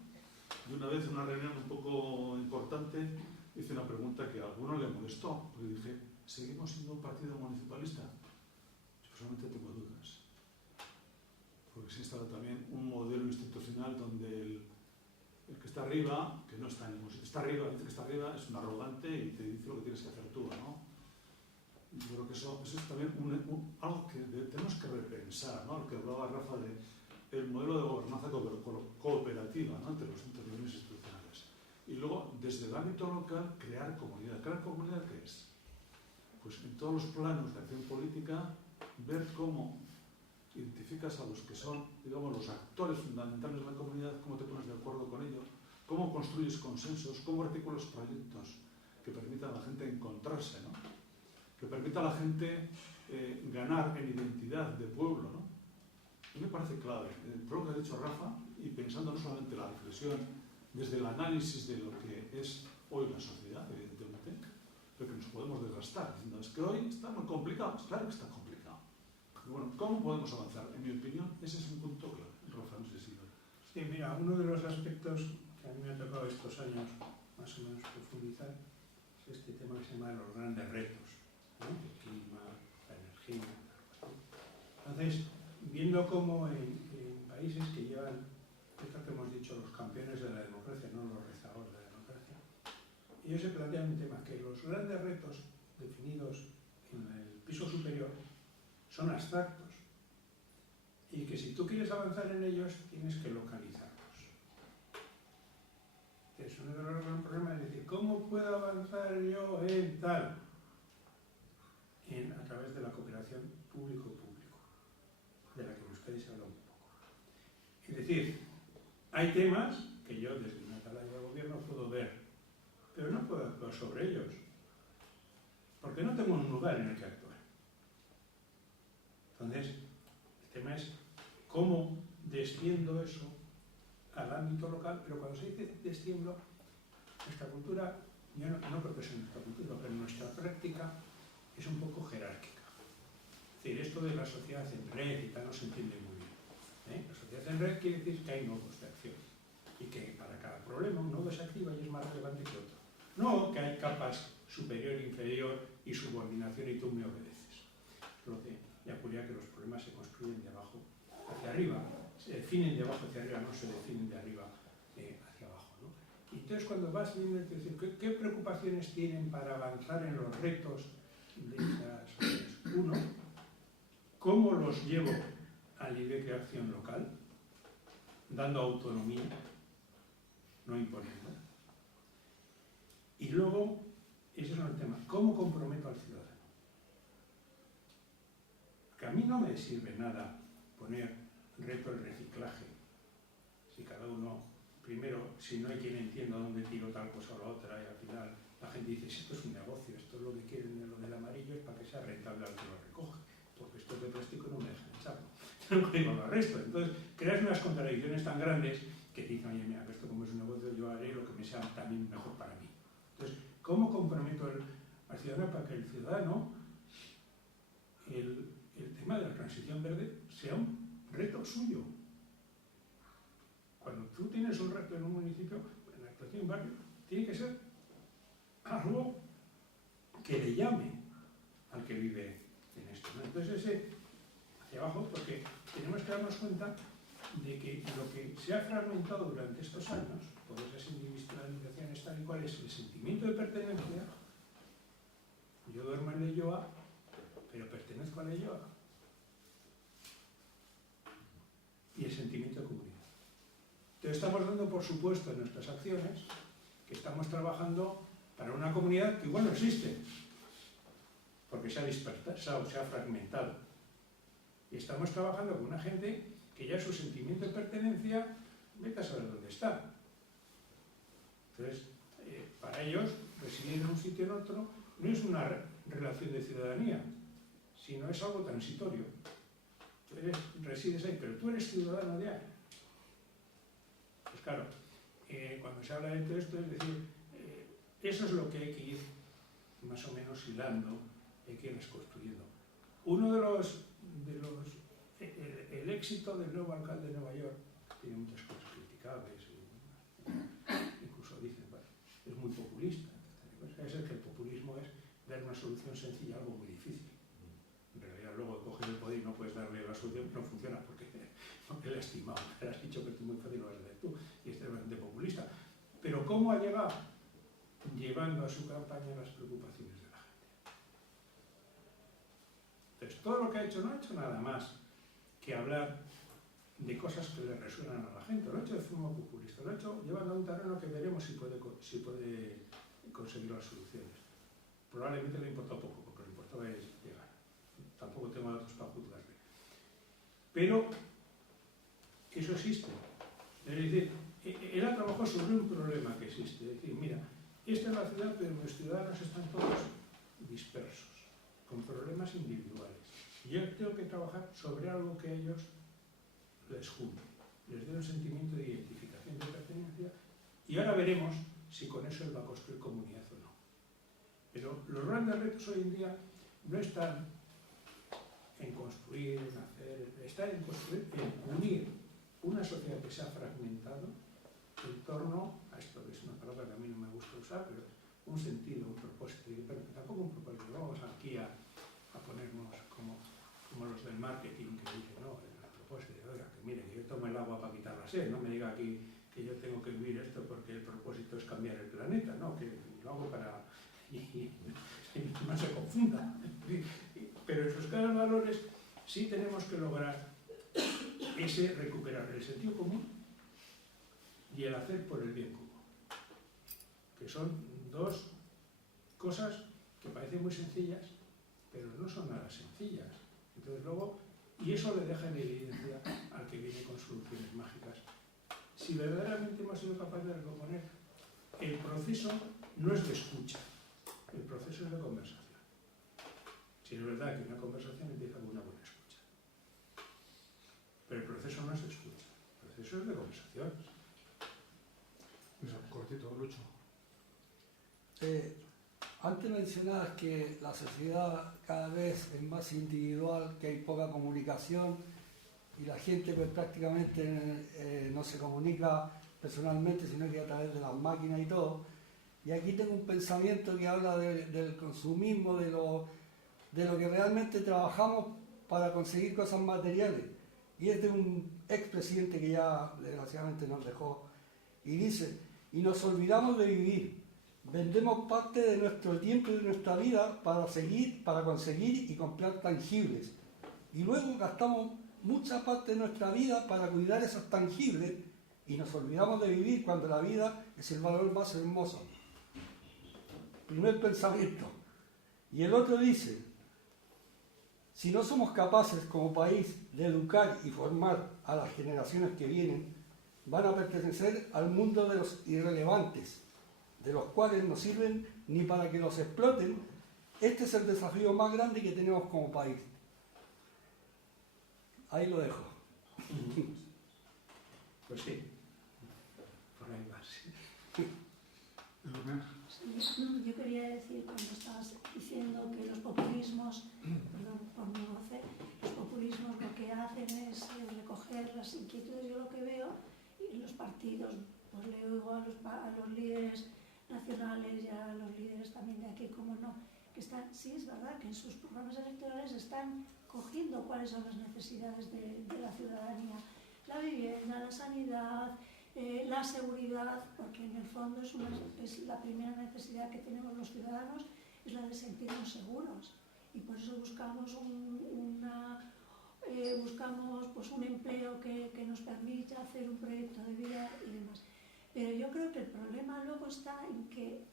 Y una vez en una reunión un poco importante hice una pregunta que a alguno le molestó, porque dije, ¿seguimos siendo un partido municipalista? Yo personalmente tengo dudas, porque se instala también un modelo institucional donde el que está arriba, que no está en ningún sitio, está arriba, dice que está arriba, es un arrogante y te dice lo que tienes que hacer tú, ¿no? Yo creo que eso es también algo que tenemos que repensar, ¿no? Lo que hablaba Rafa del modelo de gobernanza cooperativa, ¿no? Entre los niveles institucionales. Y luego, desde el ámbito local, crear comunidad. ¿Crear comunidad qué es? Pues en todos los planos de acción política, ver cómo identificas a los que son, digamos, los actores fundamentales de la comunidad, cómo te pones de acuerdo con ellos, cómo construyes consensos, cómo articulas proyectos que permitan a la gente encontrarse, ¿no? Que permita a la gente ganar en identidad de pueblo, ¿no? A mí me parece clave, por lo que ha dicho Rafa, y pensando no solamente la reflexión desde el análisis de lo que es hoy la sociedad, evidentemente, pero que nos podemos desgastar, diciendo, es que hoy está muy complicado, claro que está complicado. Pero bueno, ¿cómo podemos avanzar? En mi opinión, ese es un punto clave. Rafa, no sé si... Sí, mira, uno de los aspectos que a mí me ha tocado estos años más o menos profundizar es este tema que se llama los grandes retos, ¿no? El clima, la energía. Entonces, viendo cómo en países que llevan, esto que hemos dicho, los campeones de la democracia, no los rezadores de la democracia, ellos se plantean un tema, que los grandes retos definidos en el piso superior son abstractos y que si tú quieres avanzar en ellos tienes que localizarlos. Entonces, uno de los grandes problemas es decir, ¿cómo puedo avanzar yo en tal? A través de la cooperación público-público, de la que ustedes hablan un poco. Es decir, hay temas que yo desde una atalaya de gobierno puedo ver, pero no puedo actuar sobre ellos, porque no tengo un lugar en el que actuar. Entonces, el tema es cómo desciendo eso al ámbito local, pero cuando se dice desciendo, nuestra cultura, yo no creo que sea nuestra cultura, pero nuestra práctica es un poco jerárquica. Es decir, esto de la sociedad en red y tal no se entiende muy bien. La sociedad en red quiere decir que hay nodos de acción y que para cada problema un nodo se activa y es más relevante que otro. No que hay capas superior, inferior y subordinación y tú me obedeces. Lo que ya ocurría que los problemas se construyen de abajo hacia arriba, se definen de abajo hacia arriba, no se definen de arriba hacia abajo, ¿no? Y entonces cuando vas viendo, ¿qué preocupaciones tienen para avanzar en los retos de esas áreas? Uno, ¿cómo los llevo al nivel de acción local? Dando autonomía, no imponiendo. Y luego, ese es el tema, ¿cómo comprometo al ciudadano? Porque a mí no me sirve nada poner reto el reciclaje. Si cada uno, primero, si no hay quien entienda dónde tiro tal cosa o la otra, y al final la gente dice, esto es un negocio, esto es lo que quieren, lo del amarillo es para que sea rentable al que lo recoge, porque esto de plástico no me dejan echarlo. No digo lo resto. Entonces, creas unas contradicciones tan grandes que dicen, oye, mira, esto como es un negocio, yo haré lo que me sea también mejor para mí. Entonces, ¿cómo comprometo al ciudadano para que el ciudadano, el tema de la transición verde, sea un reto suyo? Cuando tú tienes un reto en un municipio, en la actuación en barrio, tiene que ser algo que le llame al que vive en esto, ¿no? Entonces ese hacia abajo, porque tenemos que darnos cuenta de que lo que se ha fragmentado durante estos años, por esas individualizaciones tal y cual, es el sentimiento de pertenencia. Yo duermo en Leioa, pero pertenezco a Leioa. Y el sentimiento de comunidad. Entonces estamos dando por supuesto en nuestras acciones que estamos trabajando para una comunidad que igual no existe, porque se ha dispersado, se ha fragmentado. Y estamos trabajando con una gente que ya su sentimiento de pertenencia, vete a saber dónde está. Entonces, para ellos, residir en un sitio o en otro no es una relación de ciudadanía, sino es algo transitorio. Tú resides ahí, pero tú eres ciudadano de ahí. Pues claro, cuando se habla de todo esto, es decir, eso es lo que hay que ir más o menos hilando, hay que ir construyendo. Uno de los el éxito del nuevo alcalde de Nueva York tiene muchas cosas criticables, incluso dicen, bueno, es muy populista. Es que el populismo es dar una solución sencilla a algo muy difícil. En realidad luego coges el poder y no puedes darle la solución, no funciona porque él ha estimado, le has dicho que tú muy fácil lo vas a hacer tú, y este es bastante populista. Pero ¿cómo ha llegado? Llevando a su campaña las preocupaciones de la gente. Entonces, todo lo que ha hecho no ha hecho nada más que hablar de cosas que le resuenan a la gente. Lo ha hecho de forma populista, lo ha hecho llevando a un terreno que veremos si puede conseguir las soluciones. Probablemente le importa poco, porque le importaba es llegar. Tampoco tengo datos para juzgarle. Pero eso existe. Es decir, él ha trabajado sobre un problema que existe. Es decir, mira, esta es la ciudad, pero los ciudadanos están todos dispersos, con problemas individuales. Yo tengo que trabajar sobre algo que a ellos les junte, les dé un sentimiento de identificación, de pertenencia, y ahora veremos si con eso él va a construir comunidad o no. Pero los grandes retos hoy en día no están en construir, en hacer, están en construir, en unir una sociedad que se ha fragmentado en torno a esto, que es una palabra que a mí no me gusta usar, pero un sentido, un propósito, pero tampoco un propósito. Vamos aquí a ponernos como los del marketing que dicen, no, el propósito, oiga, que mire, que yo tomo el agua para quitar la sed, no me diga aquí que yo tengo que vivir esto porque el propósito es cambiar el planeta, no, que lo hago para... y no se confunda. Pero esos caros valores sí tenemos que lograr ese recuperar el sentido común y el hacer por el bien común, que son dos cosas que parecen muy sencillas, pero no son nada sencillas. Entonces luego, y eso le deja en evidencia al que viene con soluciones mágicas. Si verdaderamente hemos sido capaces de recomponer, el proceso no es de escucha, el proceso es de conversación. Si es verdad que una conversación empieza con una buena escucha, pero el proceso no es de escucha, el proceso es de conversación. Cortito, Lucho. Antes mencionabas que la sociedad cada vez es más individual, que hay poca comunicación y la gente pues prácticamente no se comunica personalmente, sino que a través de las máquinas y todo. Y aquí tengo un pensamiento que habla del consumismo, de lo que realmente trabajamos para conseguir cosas materiales. Y es de un expresidente que ya desgraciadamente nos dejó. Y dice, y nos olvidamos de vivir. Vendemos parte de nuestro tiempo y de nuestra vida para conseguir y comprar tangibles. Y luego gastamos mucha parte de nuestra vida para cuidar esos tangibles y nos olvidamos de vivir cuando la vida es el valor más hermoso. Primer pensamiento. Y el otro dice, Si no somos capaces como país de educar y formar a las generaciones que vienen, van a pertenecer al mundo de los irrelevantes, de los cuales no sirven ni para que los exploten. Este es el desafío más grande que tenemos como país. Ahí lo dejo. Pues sí, por ahí va, sí. Yo quería decir, cuando estabas diciendo que los populismos, perdón por no hacer, los populismos lo que hacen es recoger las inquietudes. Yo lo que veo en los partidos, pues le oigo a los líderes nacionales y a los líderes también de aquí, como no, que están, sí es verdad que en sus programas electorales están cogiendo cuáles son las necesidades de la ciudadanía, la vivienda, la sanidad, la seguridad, porque en el fondo es la primera necesidad que tenemos los ciudadanos, es la de sentirnos seguros, y por eso buscamos buscamos pues un empleo que nos permita hacer un proyecto de vida y demás. Pero yo creo que el problema luego está en que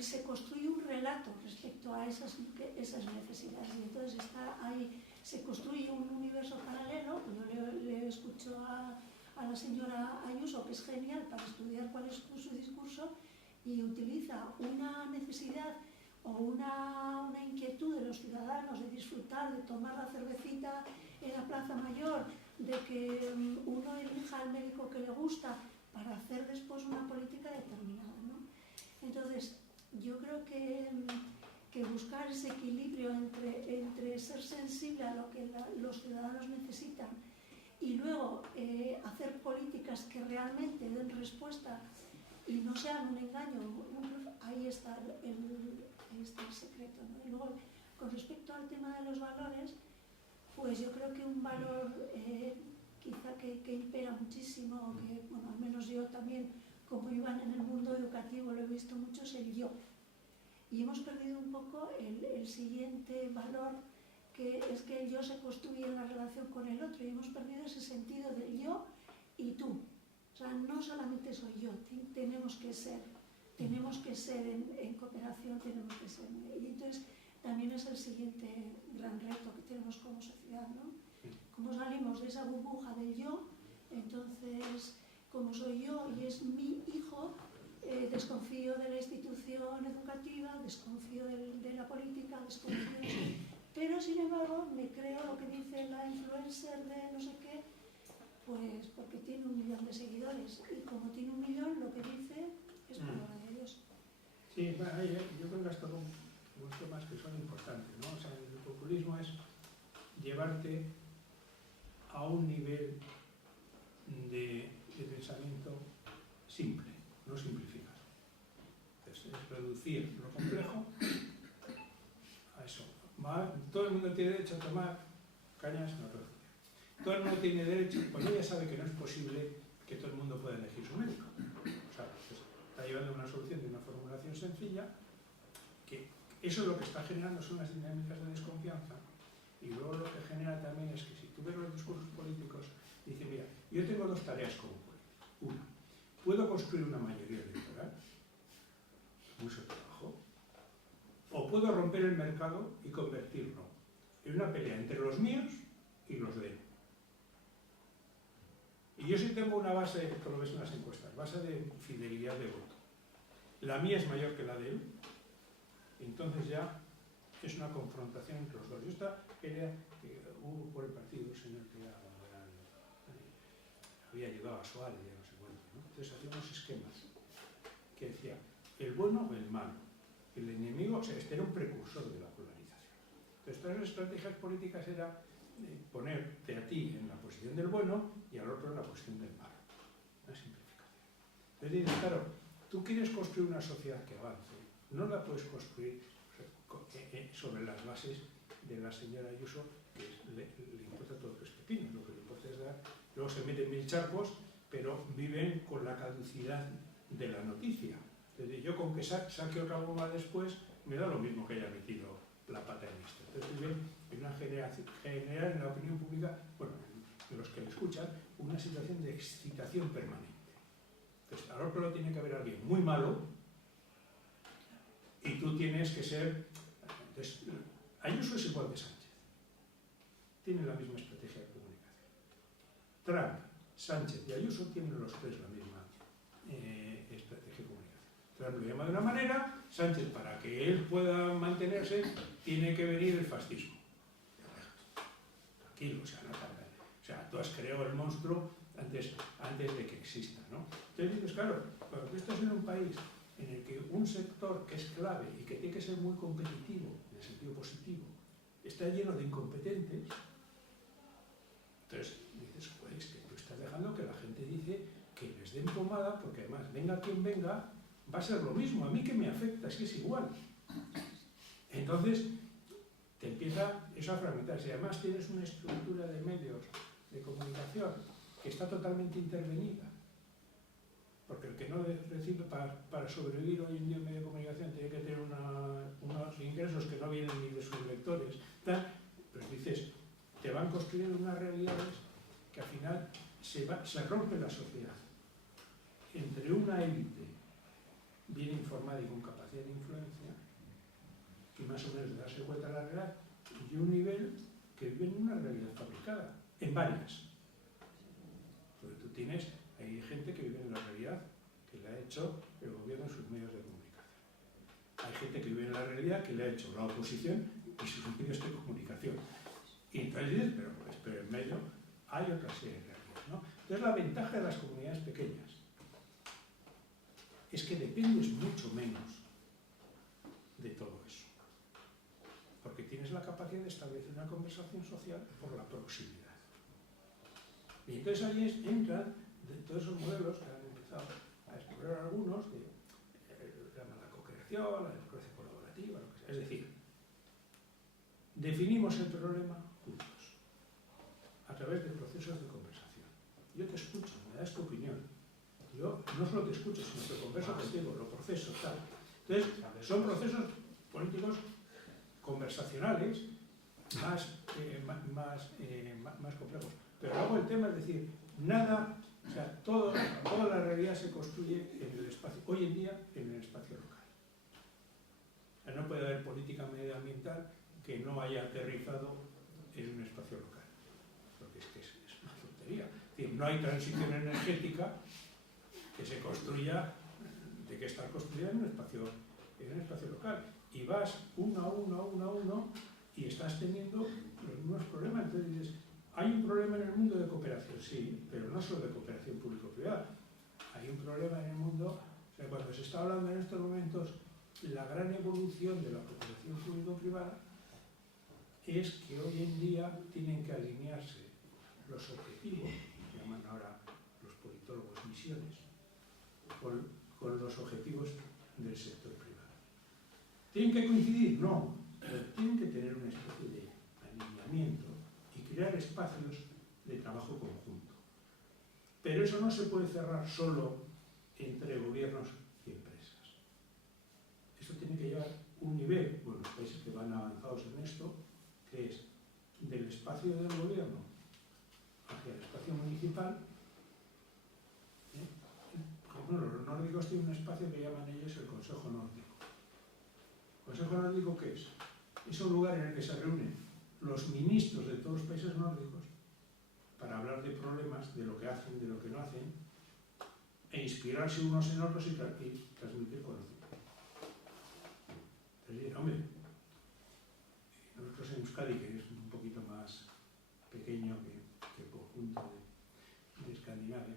se construye un relato respecto a esas necesidades, y entonces está ahí, se construye un universo paralelo. Yo le escucho a la señora Ayuso, que es genial para estudiar cuál es su discurso, y utiliza una necesidad o una inquietud de los ciudadanos de disfrutar, de tomar la cervecita en la Plaza Mayor, de que uno elija al médico que le gusta, para hacer después una política determinada, ¿no? Entonces, yo creo que buscar ese equilibrio entre ser sensible a lo que los ciudadanos necesitan y luego hacer políticas que realmente den respuesta y no sean un engaño, ahí está el secreto, ¿no? Y luego, con respecto al tema de los valores, pues yo creo que un valor quizá que impera muchísimo, que bueno, al menos yo también, como iban en el mundo educativo, lo he visto mucho, es el yo. Y hemos perdido un poco el siguiente valor, que es que el yo se construye en la relación con el otro, y hemos perdido ese sentido del yo y tú. O sea, no solamente soy yo, tenemos que ser en cooperación, tenemos que ser. Y entonces también es el siguiente gran reto que tenemos como sociedad, ¿no? Como salimos de esa burbuja del yo, entonces, como soy yo y es mi hijo, desconfío de la institución educativa, desconfío de la política, desconfío de... Pero, sin embargo, me creo lo que dice la influencer de no sé qué, pues porque tiene 1 millón de seguidores, y como tiene 1 millón, lo que dice es palabra de Dios. Sí, bueno, yo creo que has tocado unos temas que son importantes, ¿no? O sea, el populismo es llevarte a un nivel de pensamiento simple, no simplificar. Entonces, es reducir lo complejo a eso. Todo el mundo tiene derecho a tomar cañas, no todo. Todo el mundo tiene derecho, cuando ya sabe que no es posible que todo el mundo pueda elegir su médico. O sea, pues está llevando una solución de una formulación sencilla, que eso es lo que está generando, son las dinámicas de desconfianza, y luego lo que genera también es que si tú ves los discursos políticos, dicen, mira, yo tengo 2 tareas como político. Una, puedo construir una mayoría electoral, mucho trabajo, o puedo romper el mercado y convertirlo en una pelea entre los míos y los de él. Y yo sí tengo una base, esto lo ves en las encuestas, base de fidelidad de voto. La mía es mayor que la de él, entonces ya es una confrontación entre los dos. Yo esta pelea que hubo por el partido, un señor que había llegado a Suárez y a no sé cuánto, ¿no? Entonces hacía unos esquemas que decía el bueno o el malo, el enemigo, o sea, este era un precursor de la polarización. Entonces todas las estrategias políticas era ponerte a ti en la posición del bueno y al otro en la posición del malo. Una simplificación. Entonces dices, claro, tú quieres construir una sociedad que avance, no la puedes construir sobre las bases de la señora Ayuso, que le importa todo tres pepinos, lo que le importa es dar, luego se meten 1000 charcos, pero viven con la caducidad de la noticia. Entonces, yo con que saque otra bomba después, me da lo mismo que haya metido la pata en esto. Entonces viven en una general en la opinión pública, bueno, en los que le escuchan, una situación de excitación permanente. Entonces, al otro lado tiene que haber alguien muy malo y tú tienes que ser... Entonces, Ayuso es igual que Sánchez. Tienen la misma estrategia de comunicación. Trump, Sánchez y Ayuso tienen los tres la misma estrategia de comunicación. Trump lo llama de una manera, Sánchez, para que él pueda mantenerse, tiene que venir el fascismo. Tranquilo, o sea, no tarda. O sea, tú has creado el monstruo antes de que exista, ¿no? Entonces dices, claro, cuando tú estás en un país en el que un sector que es clave y que tiene que ser muy competitivo, en el sentido positivo, está lleno de incompetentes, entonces dices, pues que tú estás dejando que la gente dice que les den pomada, porque además, venga quien venga, va a ser lo mismo, a mí que me afecta, es que es igual. Entonces, te empieza eso a fragmentarse. Además, tienes una estructura de medios de comunicación que está totalmente intervenida. Porque el que no recibe, para sobrevivir hoy en día en medio de comunicación, tiene que tener unos ingresos que no vienen ni de sus lectores. Pues dices, te van construyendo unas realidades que al final se rompe la sociedad entre una élite bien informada y con capacidad de influencia, que más o menos darse cuenta de la realidad, y un nivel que vive en una realidad fabricada, en varias. Porque tú tienes, hay gente que vive en la realidad que le ha hecho el gobierno en sus medios de comunicación. Hay gente que vive en la realidad que le ha hecho la oposición y sus medios de comunicación. Y entonces dices, pero en medio hay otra serie de realidades, ¿no? Entonces la ventaja de las comunidades pequeñas es que dependes mucho menos de todo eso. Porque tienes la capacidad de establecer una conversación social por la proximidad. Y entonces ahí entran de todos esos modelos que han empezado a explorar algunos, llaman la co-creación, la democracia colaborativa, lo que sea. Es decir, definimos el problema juntos, a través de procesos de conversación. Yo te escucho, me das tu opinión. Yo no solo te escucho, sino que converso contigo, lo proceso, tal. Entonces, son procesos políticos conversacionales más complejos. Pero luego el tema es decir, nada, o sea, toda la realidad se construye en el espacio, hoy en día en el espacio local. O sea, no puede haber política medioambiental que no haya aterrizado en un espacio local. Porque es que es una tontería. Es decir, no hay transición energética que se construya, de que estar construida en un espacio local. Y vas uno a uno y estás teniendo los mismos problemas. Entonces dices, hay un problema en el mundo de cooperación, sí, pero no solo de cooperación público-privada. Hay un problema en el mundo, o sea, cuando se está hablando en estos momentos, la gran evolución de la cooperación público-privada es que hoy en día tienen que alinearse los objetivos, que llaman ahora los politólogos misiones, con los objetivos del sector privado. ¿Tienen que coincidir? No, pero tienen que tener una especie de alineamiento y crear espacios de trabajo conjunto. Pero eso no se puede cerrar solo entre gobiernos y empresas. Eso tiene que llevar un nivel, bueno, los países que van avanzados en esto, que es del espacio del gobierno hacia el espacio municipal. Bueno, los nórdicos tienen un espacio que llaman ellos el Consejo Nórdico. ¿El Consejo Nórdico qué es? Es un lugar en el que se reúnen los ministros de todos los países nórdicos para hablar de problemas, de lo que hacen, de lo que no hacen, e inspirarse unos en otros y transmitir conocimiento. Entonces, hombre, nosotros en Euskadi, que es un poquito más pequeño que el conjunto de Escandinavia,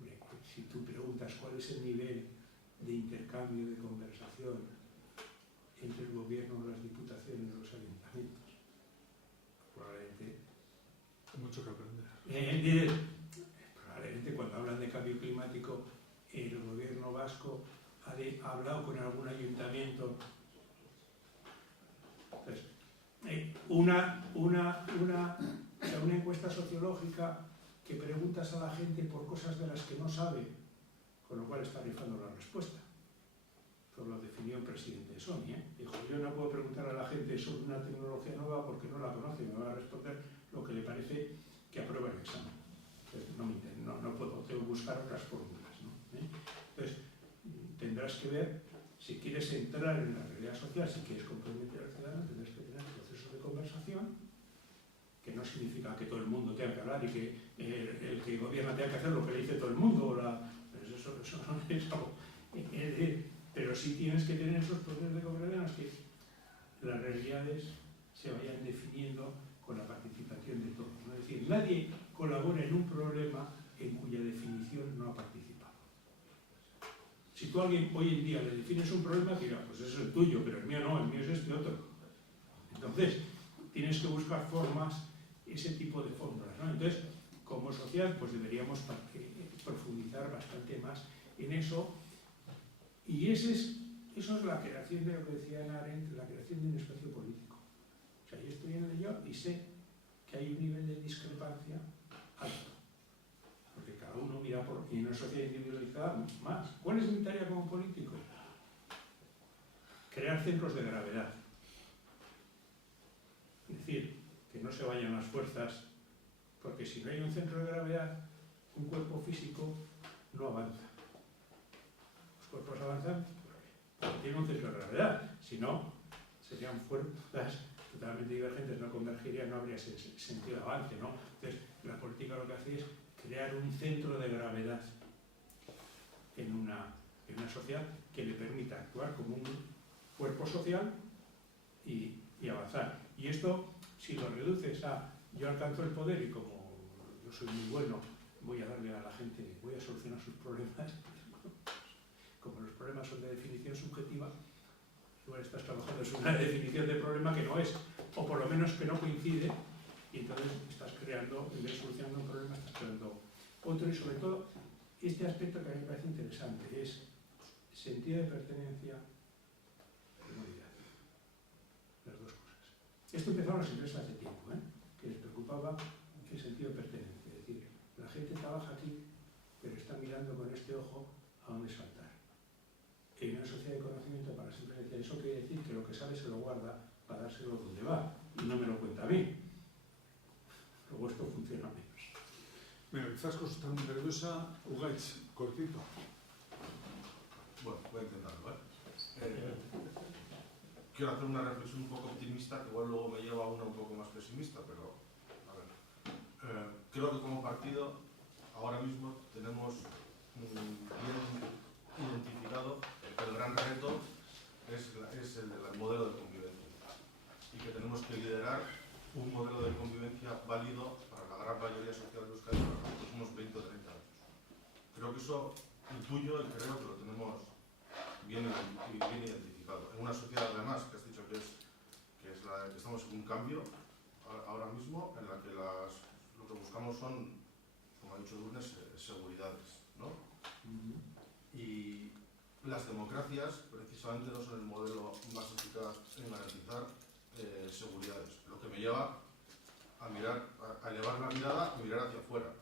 hombre, si tú preguntas cuál es el nivel de intercambio, de conversación entre el gobierno, las diputaciones y los ayuntamientos, probablemente Hay mucho que aprender. Probablemente cuando hablan de cambio climático, el gobierno vasco ha hablado con algún ayuntamiento. Entonces, una encuesta sociológica que preguntas a la gente por cosas de las que no sabe, con lo cual está rifando la respuesta. Eso lo definió el presidente de Sony. Dijo, yo no puedo preguntar a la gente sobre una tecnología nueva porque no la conoce, me va a responder lo que le parece que aprueba el examen. Entonces, no puedo, tengo que buscar otras fórmulas, ¿no? Entonces, tendrás que ver, si quieres entrar en la realidad social, si quieres comprometer al ciudadano, tendrás que tener conversación, que no significa que todo el mundo tenga que hablar y que el que gobierna tenga que hacer lo que le dice todo el mundo, pues eso no es algo. Pero sí tienes que tener esos procesos de conversación en los que las realidades se vayan definiendo con la participación de todos, ¿no? Es decir, nadie colabora en un problema en cuya definición no ha participado. Si tú a alguien hoy en día le defines un problema, dirá, pues eso es el tuyo, pero el mío no, el mío es este otro. Entonces, tienes que buscar formas, ese tipo de fórmulas, ¿no? Entonces, como sociedad, pues deberíamos profundizar bastante más en eso. Y eso es la creación de lo que decía Hannah Arendt, la creación de un espacio político. O sea, yo estoy en ello y sé que hay un nivel de discrepancia alto. Porque cada uno mira y en una sociedad individualizada más. ¿Cuál es mi tarea como político? Crear centros de gravedad. Es decir, que no se vayan las fuerzas, porque si no hay un centro de gravedad, un cuerpo físico no avanza. Los cuerpos avanzan porque tienen un centro de gravedad, si no, serían fuerzas totalmente divergentes, no convergirían, no habría ese sentido de avance, ¿no? Entonces, la política lo que hace es crear un centro de gravedad en una sociedad que le permita actuar como un cuerpo social y avanzar. Y esto, si lo reduces a yo alcanzo el poder y como yo soy muy bueno, voy a darle a la gente, voy a solucionar sus problemas, como los problemas son de definición subjetiva, igual estás trabajando en una definición de problema que no es, o por lo menos que no coincide, y entonces estás creando, en vez de solucionando un problema, estás creando otro, y sobre todo, este aspecto que a mí me parece interesante es sentido de pertenencia, comunidad. Las dos cosas. Esto empezó en las empresas hace tiempo, que les preocupaba el sentido de pertenencia. Es decir, la gente trabaja aquí, pero está mirando con este ojo a dónde saltar. En una sociedad de conocimiento, para las empresas, eso quiere decir que lo que sabe se lo guarda para dárselo donde va, y no me lo cuenta a mí. Luego esto funciona menos. Mira, quizás está muy nerviosa, Ugaich, cortito. Bueno, voy a intentarlo, quiero hacer una reflexión un poco optimista, que igual luego me lleva a una un poco más pesimista, pero a ver. Creo que como partido ahora mismo tenemos bien identificado que el gran reto es el modelo de convivencia y que tenemos que liderar un modelo de convivencia válido para la gran mayoría social de Euskadi para los próximos 20 o 30 años. Creo que eso intuyo y creo que lo tenemos bien identificado. En una sociedad, además, que has dicho que estamos en un cambio ahora mismo, en la que lo que buscamos son, como ha dicho Lourdes, seguridades, ¿no? Y las democracias, precisamente, no son el modelo más eficaz en garantizar seguridades. Lo que me lleva a elevar la mirada y mirar hacia afuera.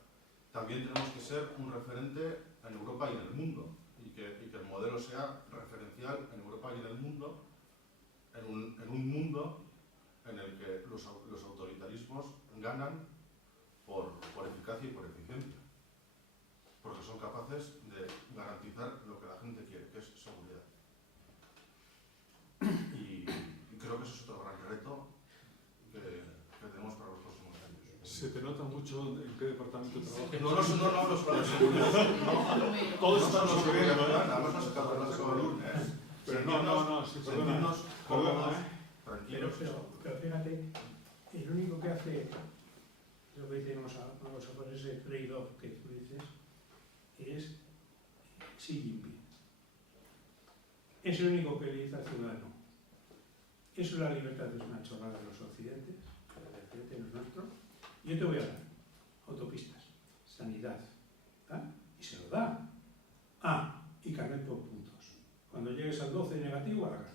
También tenemos que ser un referente en Europa y en el mundo. Y que el modelo sea referencial en Europa y en el mundo, en un mundo en el que los autoritarismos ganan por eficacia y por eficiencia, porque son capaces de garantizar lo que la gente quiere, que es seguridad. Y creo que eso es otro gran reto que tenemos para los próximos años. Se te nota mucho en qué departamento trabajas. No hablo solo de seguridad. Todos estamos sobre ello, Además no se acaba de Lourdes. Pero no, sí, perdona. Tranquilos. Pero fíjate, el único que hace lo que decimos, vamos a poner ese trade-off que tú dices, es Xi Jinping. Es el único que le dice al ciudadano: eso es la libertad, es una chorrada de los occidentes, el occidente no es nuestro, yo te voy a dar autopistas, sanidad, ¿tá? Y se lo da. Y carnet por puntos. Cuando llegues al 12 negativo, a la cárcel.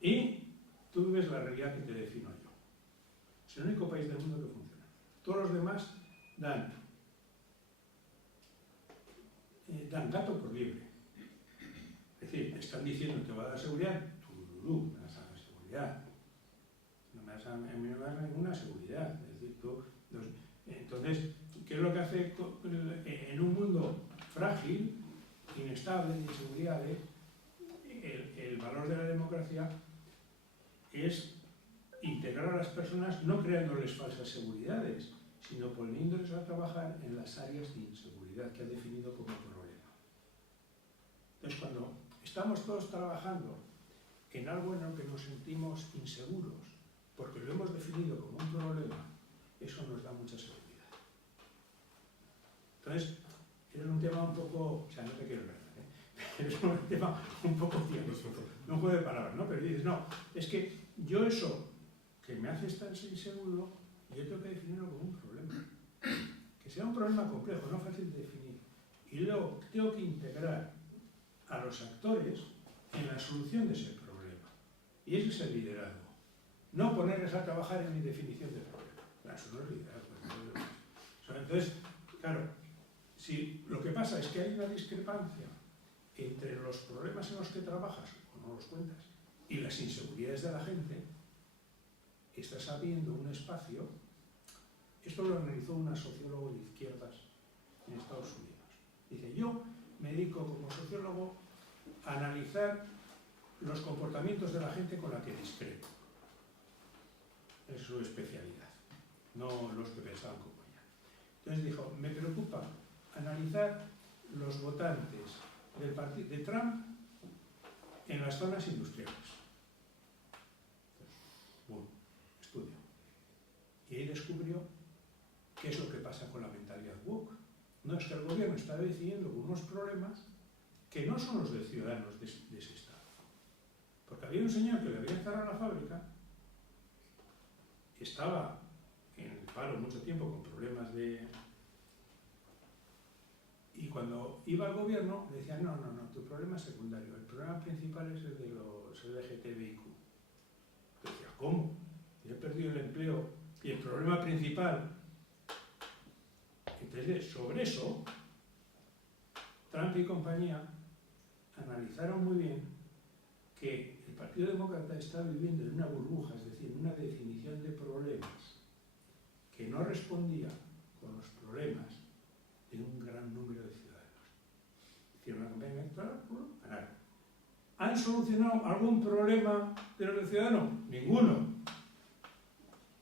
Y tú ves la realidad que te defino yo. Es el único país del mundo que funciona. Todos los demás dan gato por libre. Es decir, te están diciendo te va a dar seguridad, tú me vas a dar seguridad. No me vas a dar ninguna seguridad. Es decir, entonces, ¿qué es lo que hace en un mundo frágil, inestable, de inseguridad? El valor de la democracia es integrar a las personas no creándoles falsas seguridades, sino poniéndoles a trabajar en las áreas de inseguridad que ha definido como problema. Entonces, cuando estamos todos trabajando en algo en lo que nos sentimos inseguros, porque lo hemos definido como un problema, eso nos da mucha seguridad. Entonces, es un tema un poco, o sea, no te quiero ver, es un tema un poco dialéctico, no juego de palabras, ¿no? Pero dices, no, es que yo eso que me hace estar inseguro, yo tengo que definirlo como un problema. Que sea un problema complejo, no fácil de definir. Y luego tengo que integrar a los actores en la solución de ese problema. Y ese es el liderazgo. No ponerles a trabajar en mi definición de problema. Claro, eso no es liderazgo. Entonces, claro, si lo que pasa es que hay una discrepancia entre los problemas en los que trabajas, o no los cuentas, y las inseguridades de la gente, estás abriendo un espacio. Esto lo analizó una sociólogo de izquierdas en Estados Unidos. Dice, yo me dedico como sociólogo a analizar los comportamientos de la gente con la que discrepo. Es su especialidad, no los que pensaban como ella. Entonces dijo, me preocupa analizar los votantes del partido de Trump en las zonas industriales. Bueno, estudio. Y ahí descubrió qué es lo que pasa con la mentalidad woke. No, es que el gobierno está decidiendo unos problemas que no son los de ciudadanos de ese estado. Porque había un señor que le había cerrado la fábrica, estaba en el paro mucho tiempo con problemas de... Y cuando iba al gobierno le decían, no, tu problema es secundario, el problema principal es el de los LGTBIQ. Yo decía, ¿cómo? Yo he perdido el empleo y el problema principal. Entonces, sobre eso, Trump y compañía analizaron muy bien que el Partido Demócrata está viviendo en una burbuja, es decir, en una definición de problemas que no respondía con los problemas de un gran número de ciudadanos. Hicieron una campaña electoral, ganaron. ¿Han solucionado algún problema de los ciudadanos? Ninguno.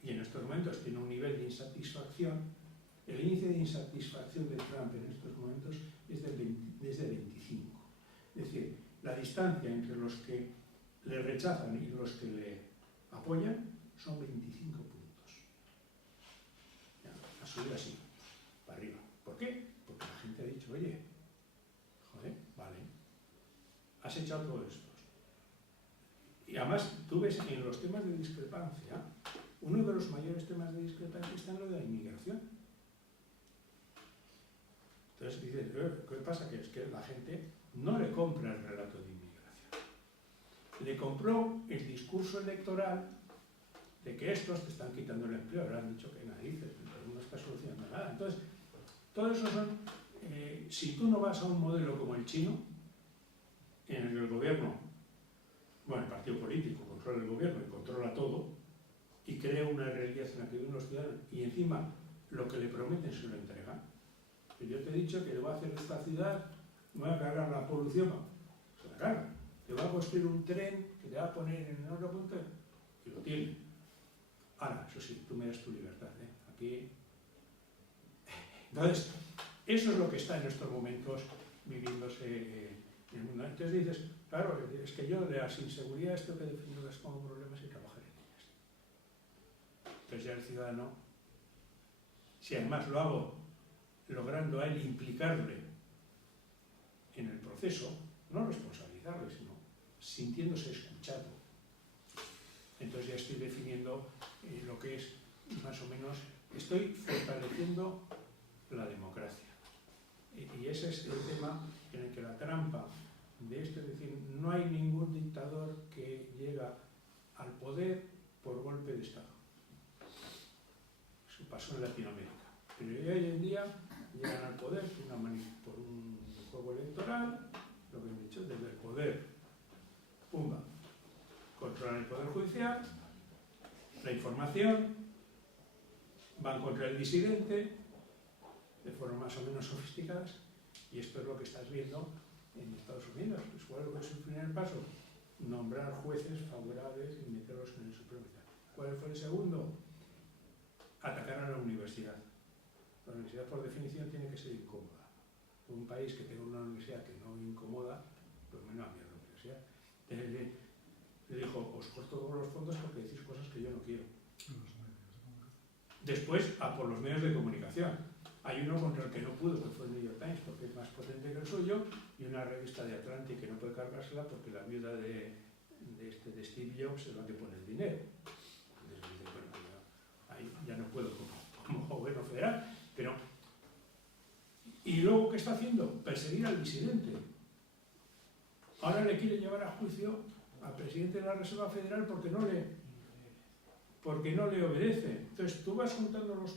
Y en estos momentos tiene un nivel de insatisfacción. El índice de insatisfacción de Trump en estos momentos es de 25. Es decir, la distancia entre los que le rechazan y los que le apoyan son 25 puntos. Ya, ha subido así, para arriba. ¿Por qué? Porque la gente ha dicho, oye, joder, vale, has echado todos estos. Y además, tú ves en los temas de discrepancia, uno de los mayores temas de discrepancia está en lo de la inmigración. Entonces dices, ¿qué pasa? Que es que la gente no le compra el relato de inmigración. Le compró el discurso electoral de que estos te están quitando el empleo. Ahora han dicho que narices, pero no está solucionando nada. Entonces, todo eso son... si tú no vas a un modelo como el chino, en el que el gobierno, bueno, el partido político controla el gobierno y controla todo, y crea una realidad en la que viven los ciudadanos, y encima lo que le prometen se lo entregan. Yo te he dicho que le voy a hacer esta ciudad, me voy a cargar la polución, se la carga. Te va a construir un tren que te va a poner en otro punto y lo tiene. Ahora, eso sí, tú me das tu libertad, ¿eh? Aquí... Entonces, eso es lo que está en estos momentos viviéndose en el mundo. Entonces dices, claro, es que yo de las inseguridades tengo que definirlas como problemas y trabajar en ellas. Entonces ya el ciudadano, si además lo hago logrando a él implicarle en el proceso, no responsabilizarle, sino sintiéndose escuchado. Entonces ya estoy definiendo lo que es, más o menos, estoy fortaleciendo la democracia. Y ese es el tema en el que la trampa de esto, es decir, no hay ningún dictador que llega al poder por golpe de Estado. Eso pasó en Latinoamérica. Pero hoy en día llegan al poder por un juego electoral, lo que he dicho, desde el poder, pumba, controlan el poder judicial, la información, van contra el disidente, de forma más o menos sofisticadas, y esto es lo que estás viendo en Estados Unidos. ¿Cuál es el primer paso? nombrar jueces favorables y meterlos en el Supremo. ¿Cuál fue el segundo? Atacar a la universidad. La universidad, por definición, tiene que ser incómoda. Un país que tenga una universidad que no incomoda, pues menos a mí a la universidad. Le dijo, os corto todos los fondos porque decís cosas que yo no quiero. Después, a por los medios de comunicación. Hay uno contra el que no pudo, que fue el New York Times, porque es más potente que el suyo, y una revista de Atlantic que no puede cargársela porque la viuda de Steve Jobs es la que pone el dinero. Entonces dice, bueno, ahí ya no puedo como gobierno federal, pero... ¿Y luego qué está haciendo? Perseguir al disidente. Ahora le quiere llevar a juicio al presidente de la Reserva Federal porque no le obedece. Entonces tú vas juntando los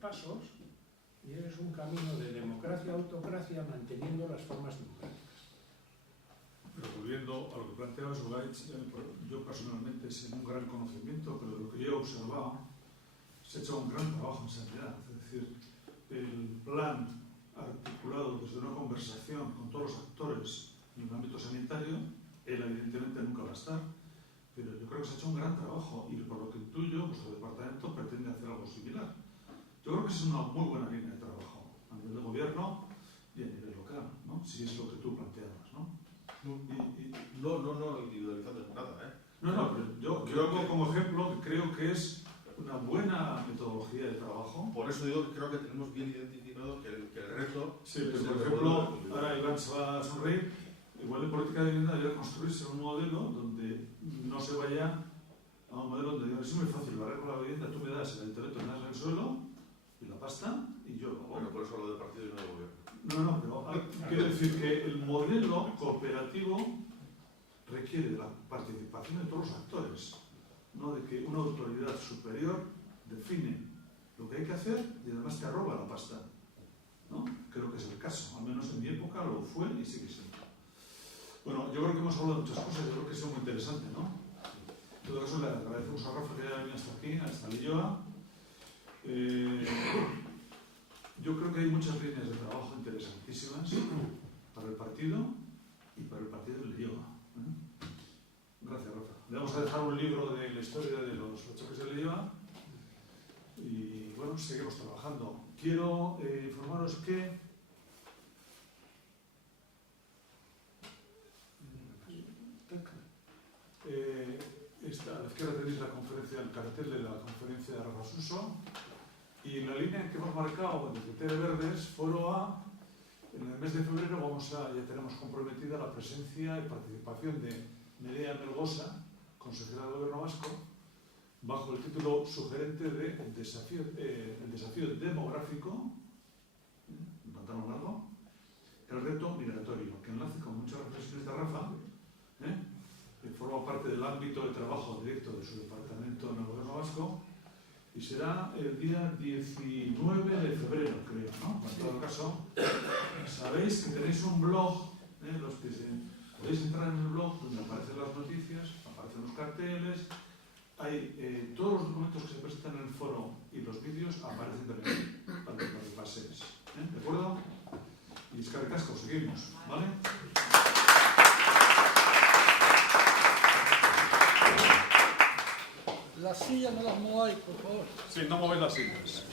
pasos y eres un camino de democracia a autocracia manteniendo las formas democráticas. Pero volviendo a lo que planteaba Solais, yo personalmente, sin un gran conocimiento, pero de lo que yo he observado, se ha hecho un gran trabajo en sanidad. Es decir, el plan articulado desde una conversación con todos los actores en el ámbito sanitario, él evidentemente nunca va a estar, pero yo creo que se ha hecho un gran trabajo y por lo que intuyo, vuestro departamento pretende hacer algo similar. Yo creo que es una muy buena línea de trabajo a nivel de gobierno y a nivel local, ¿no? Si es lo que tú planteabas, ¿no? No individualizando nada, ¿eh? No, pero yo hago como ejemplo que creo que es una buena metodología de trabajo. Por eso digo que creo que tenemos bien identificado que el reto... Sí, pero por ejemplo, ahora Iván se va a sonreír, igual en política de vivienda debería construirse un modelo donde no se vaya a un modelo donde digo, es muy fácil, barrer con la vivienda, tú me das el ayuntamiento, me das el suelo y la pasta y yo lo hago. Bueno, por eso hablo de partido y no de gobierno. No, pero quiero decir que el modelo cooperativo requiere de la participación de todos los actores, no de que una autoridad superior define lo que hay que hacer y además te arroba la pasta, ¿no? Creo que es el caso, al menos en mi época lo fue y sigue siendo. Bueno, yo creo que hemos hablado de muchas cosas, yo creo que ha sido muy interesante, ¿no? En todo caso, le agradecemos a Rafa que haya venido hasta aquí, hasta Leioa. Yo creo que hay muchas líneas de trabajo interesantísimas para el partido y para el partido de Leioa. Gracias, Rafa. Le vamos a dejar un libro de la historia de los choques de Leioa y, bueno, seguimos trabajando. Quiero informaros que a la izquierda tenéis la conferencia, el cartel de la conferencia de Rafa Suso y la línea que hemos marcado desde Tere Verdes, Foro A, en el mes de febrero ya tenemos comprometida la presencia y participación de Nerea Melgosa, consejera del Gobierno Vasco, bajo el título sugerente de el desafío demográfico, un pantalón largo, el reto migratorio, que enlace con muchas reflexiones de Rafa, que forma parte del ámbito de trabajo directo de su departamento en el Gobierno Vasco, y será el día 19 de febrero, creo, ¿no? En todo caso, sabéis que tenéis un blog, los que podéis entrar en el blog donde aparecen las noticias, aparecen los carteles, hay todos los documentos que se presentan en el foro y los vídeos aparecen también para que paséis. ¿De acuerdo? Y escarre casco, seguimos, ¿vale? Las sillas no las mováis, por favor. Sí, no movéis las sillas.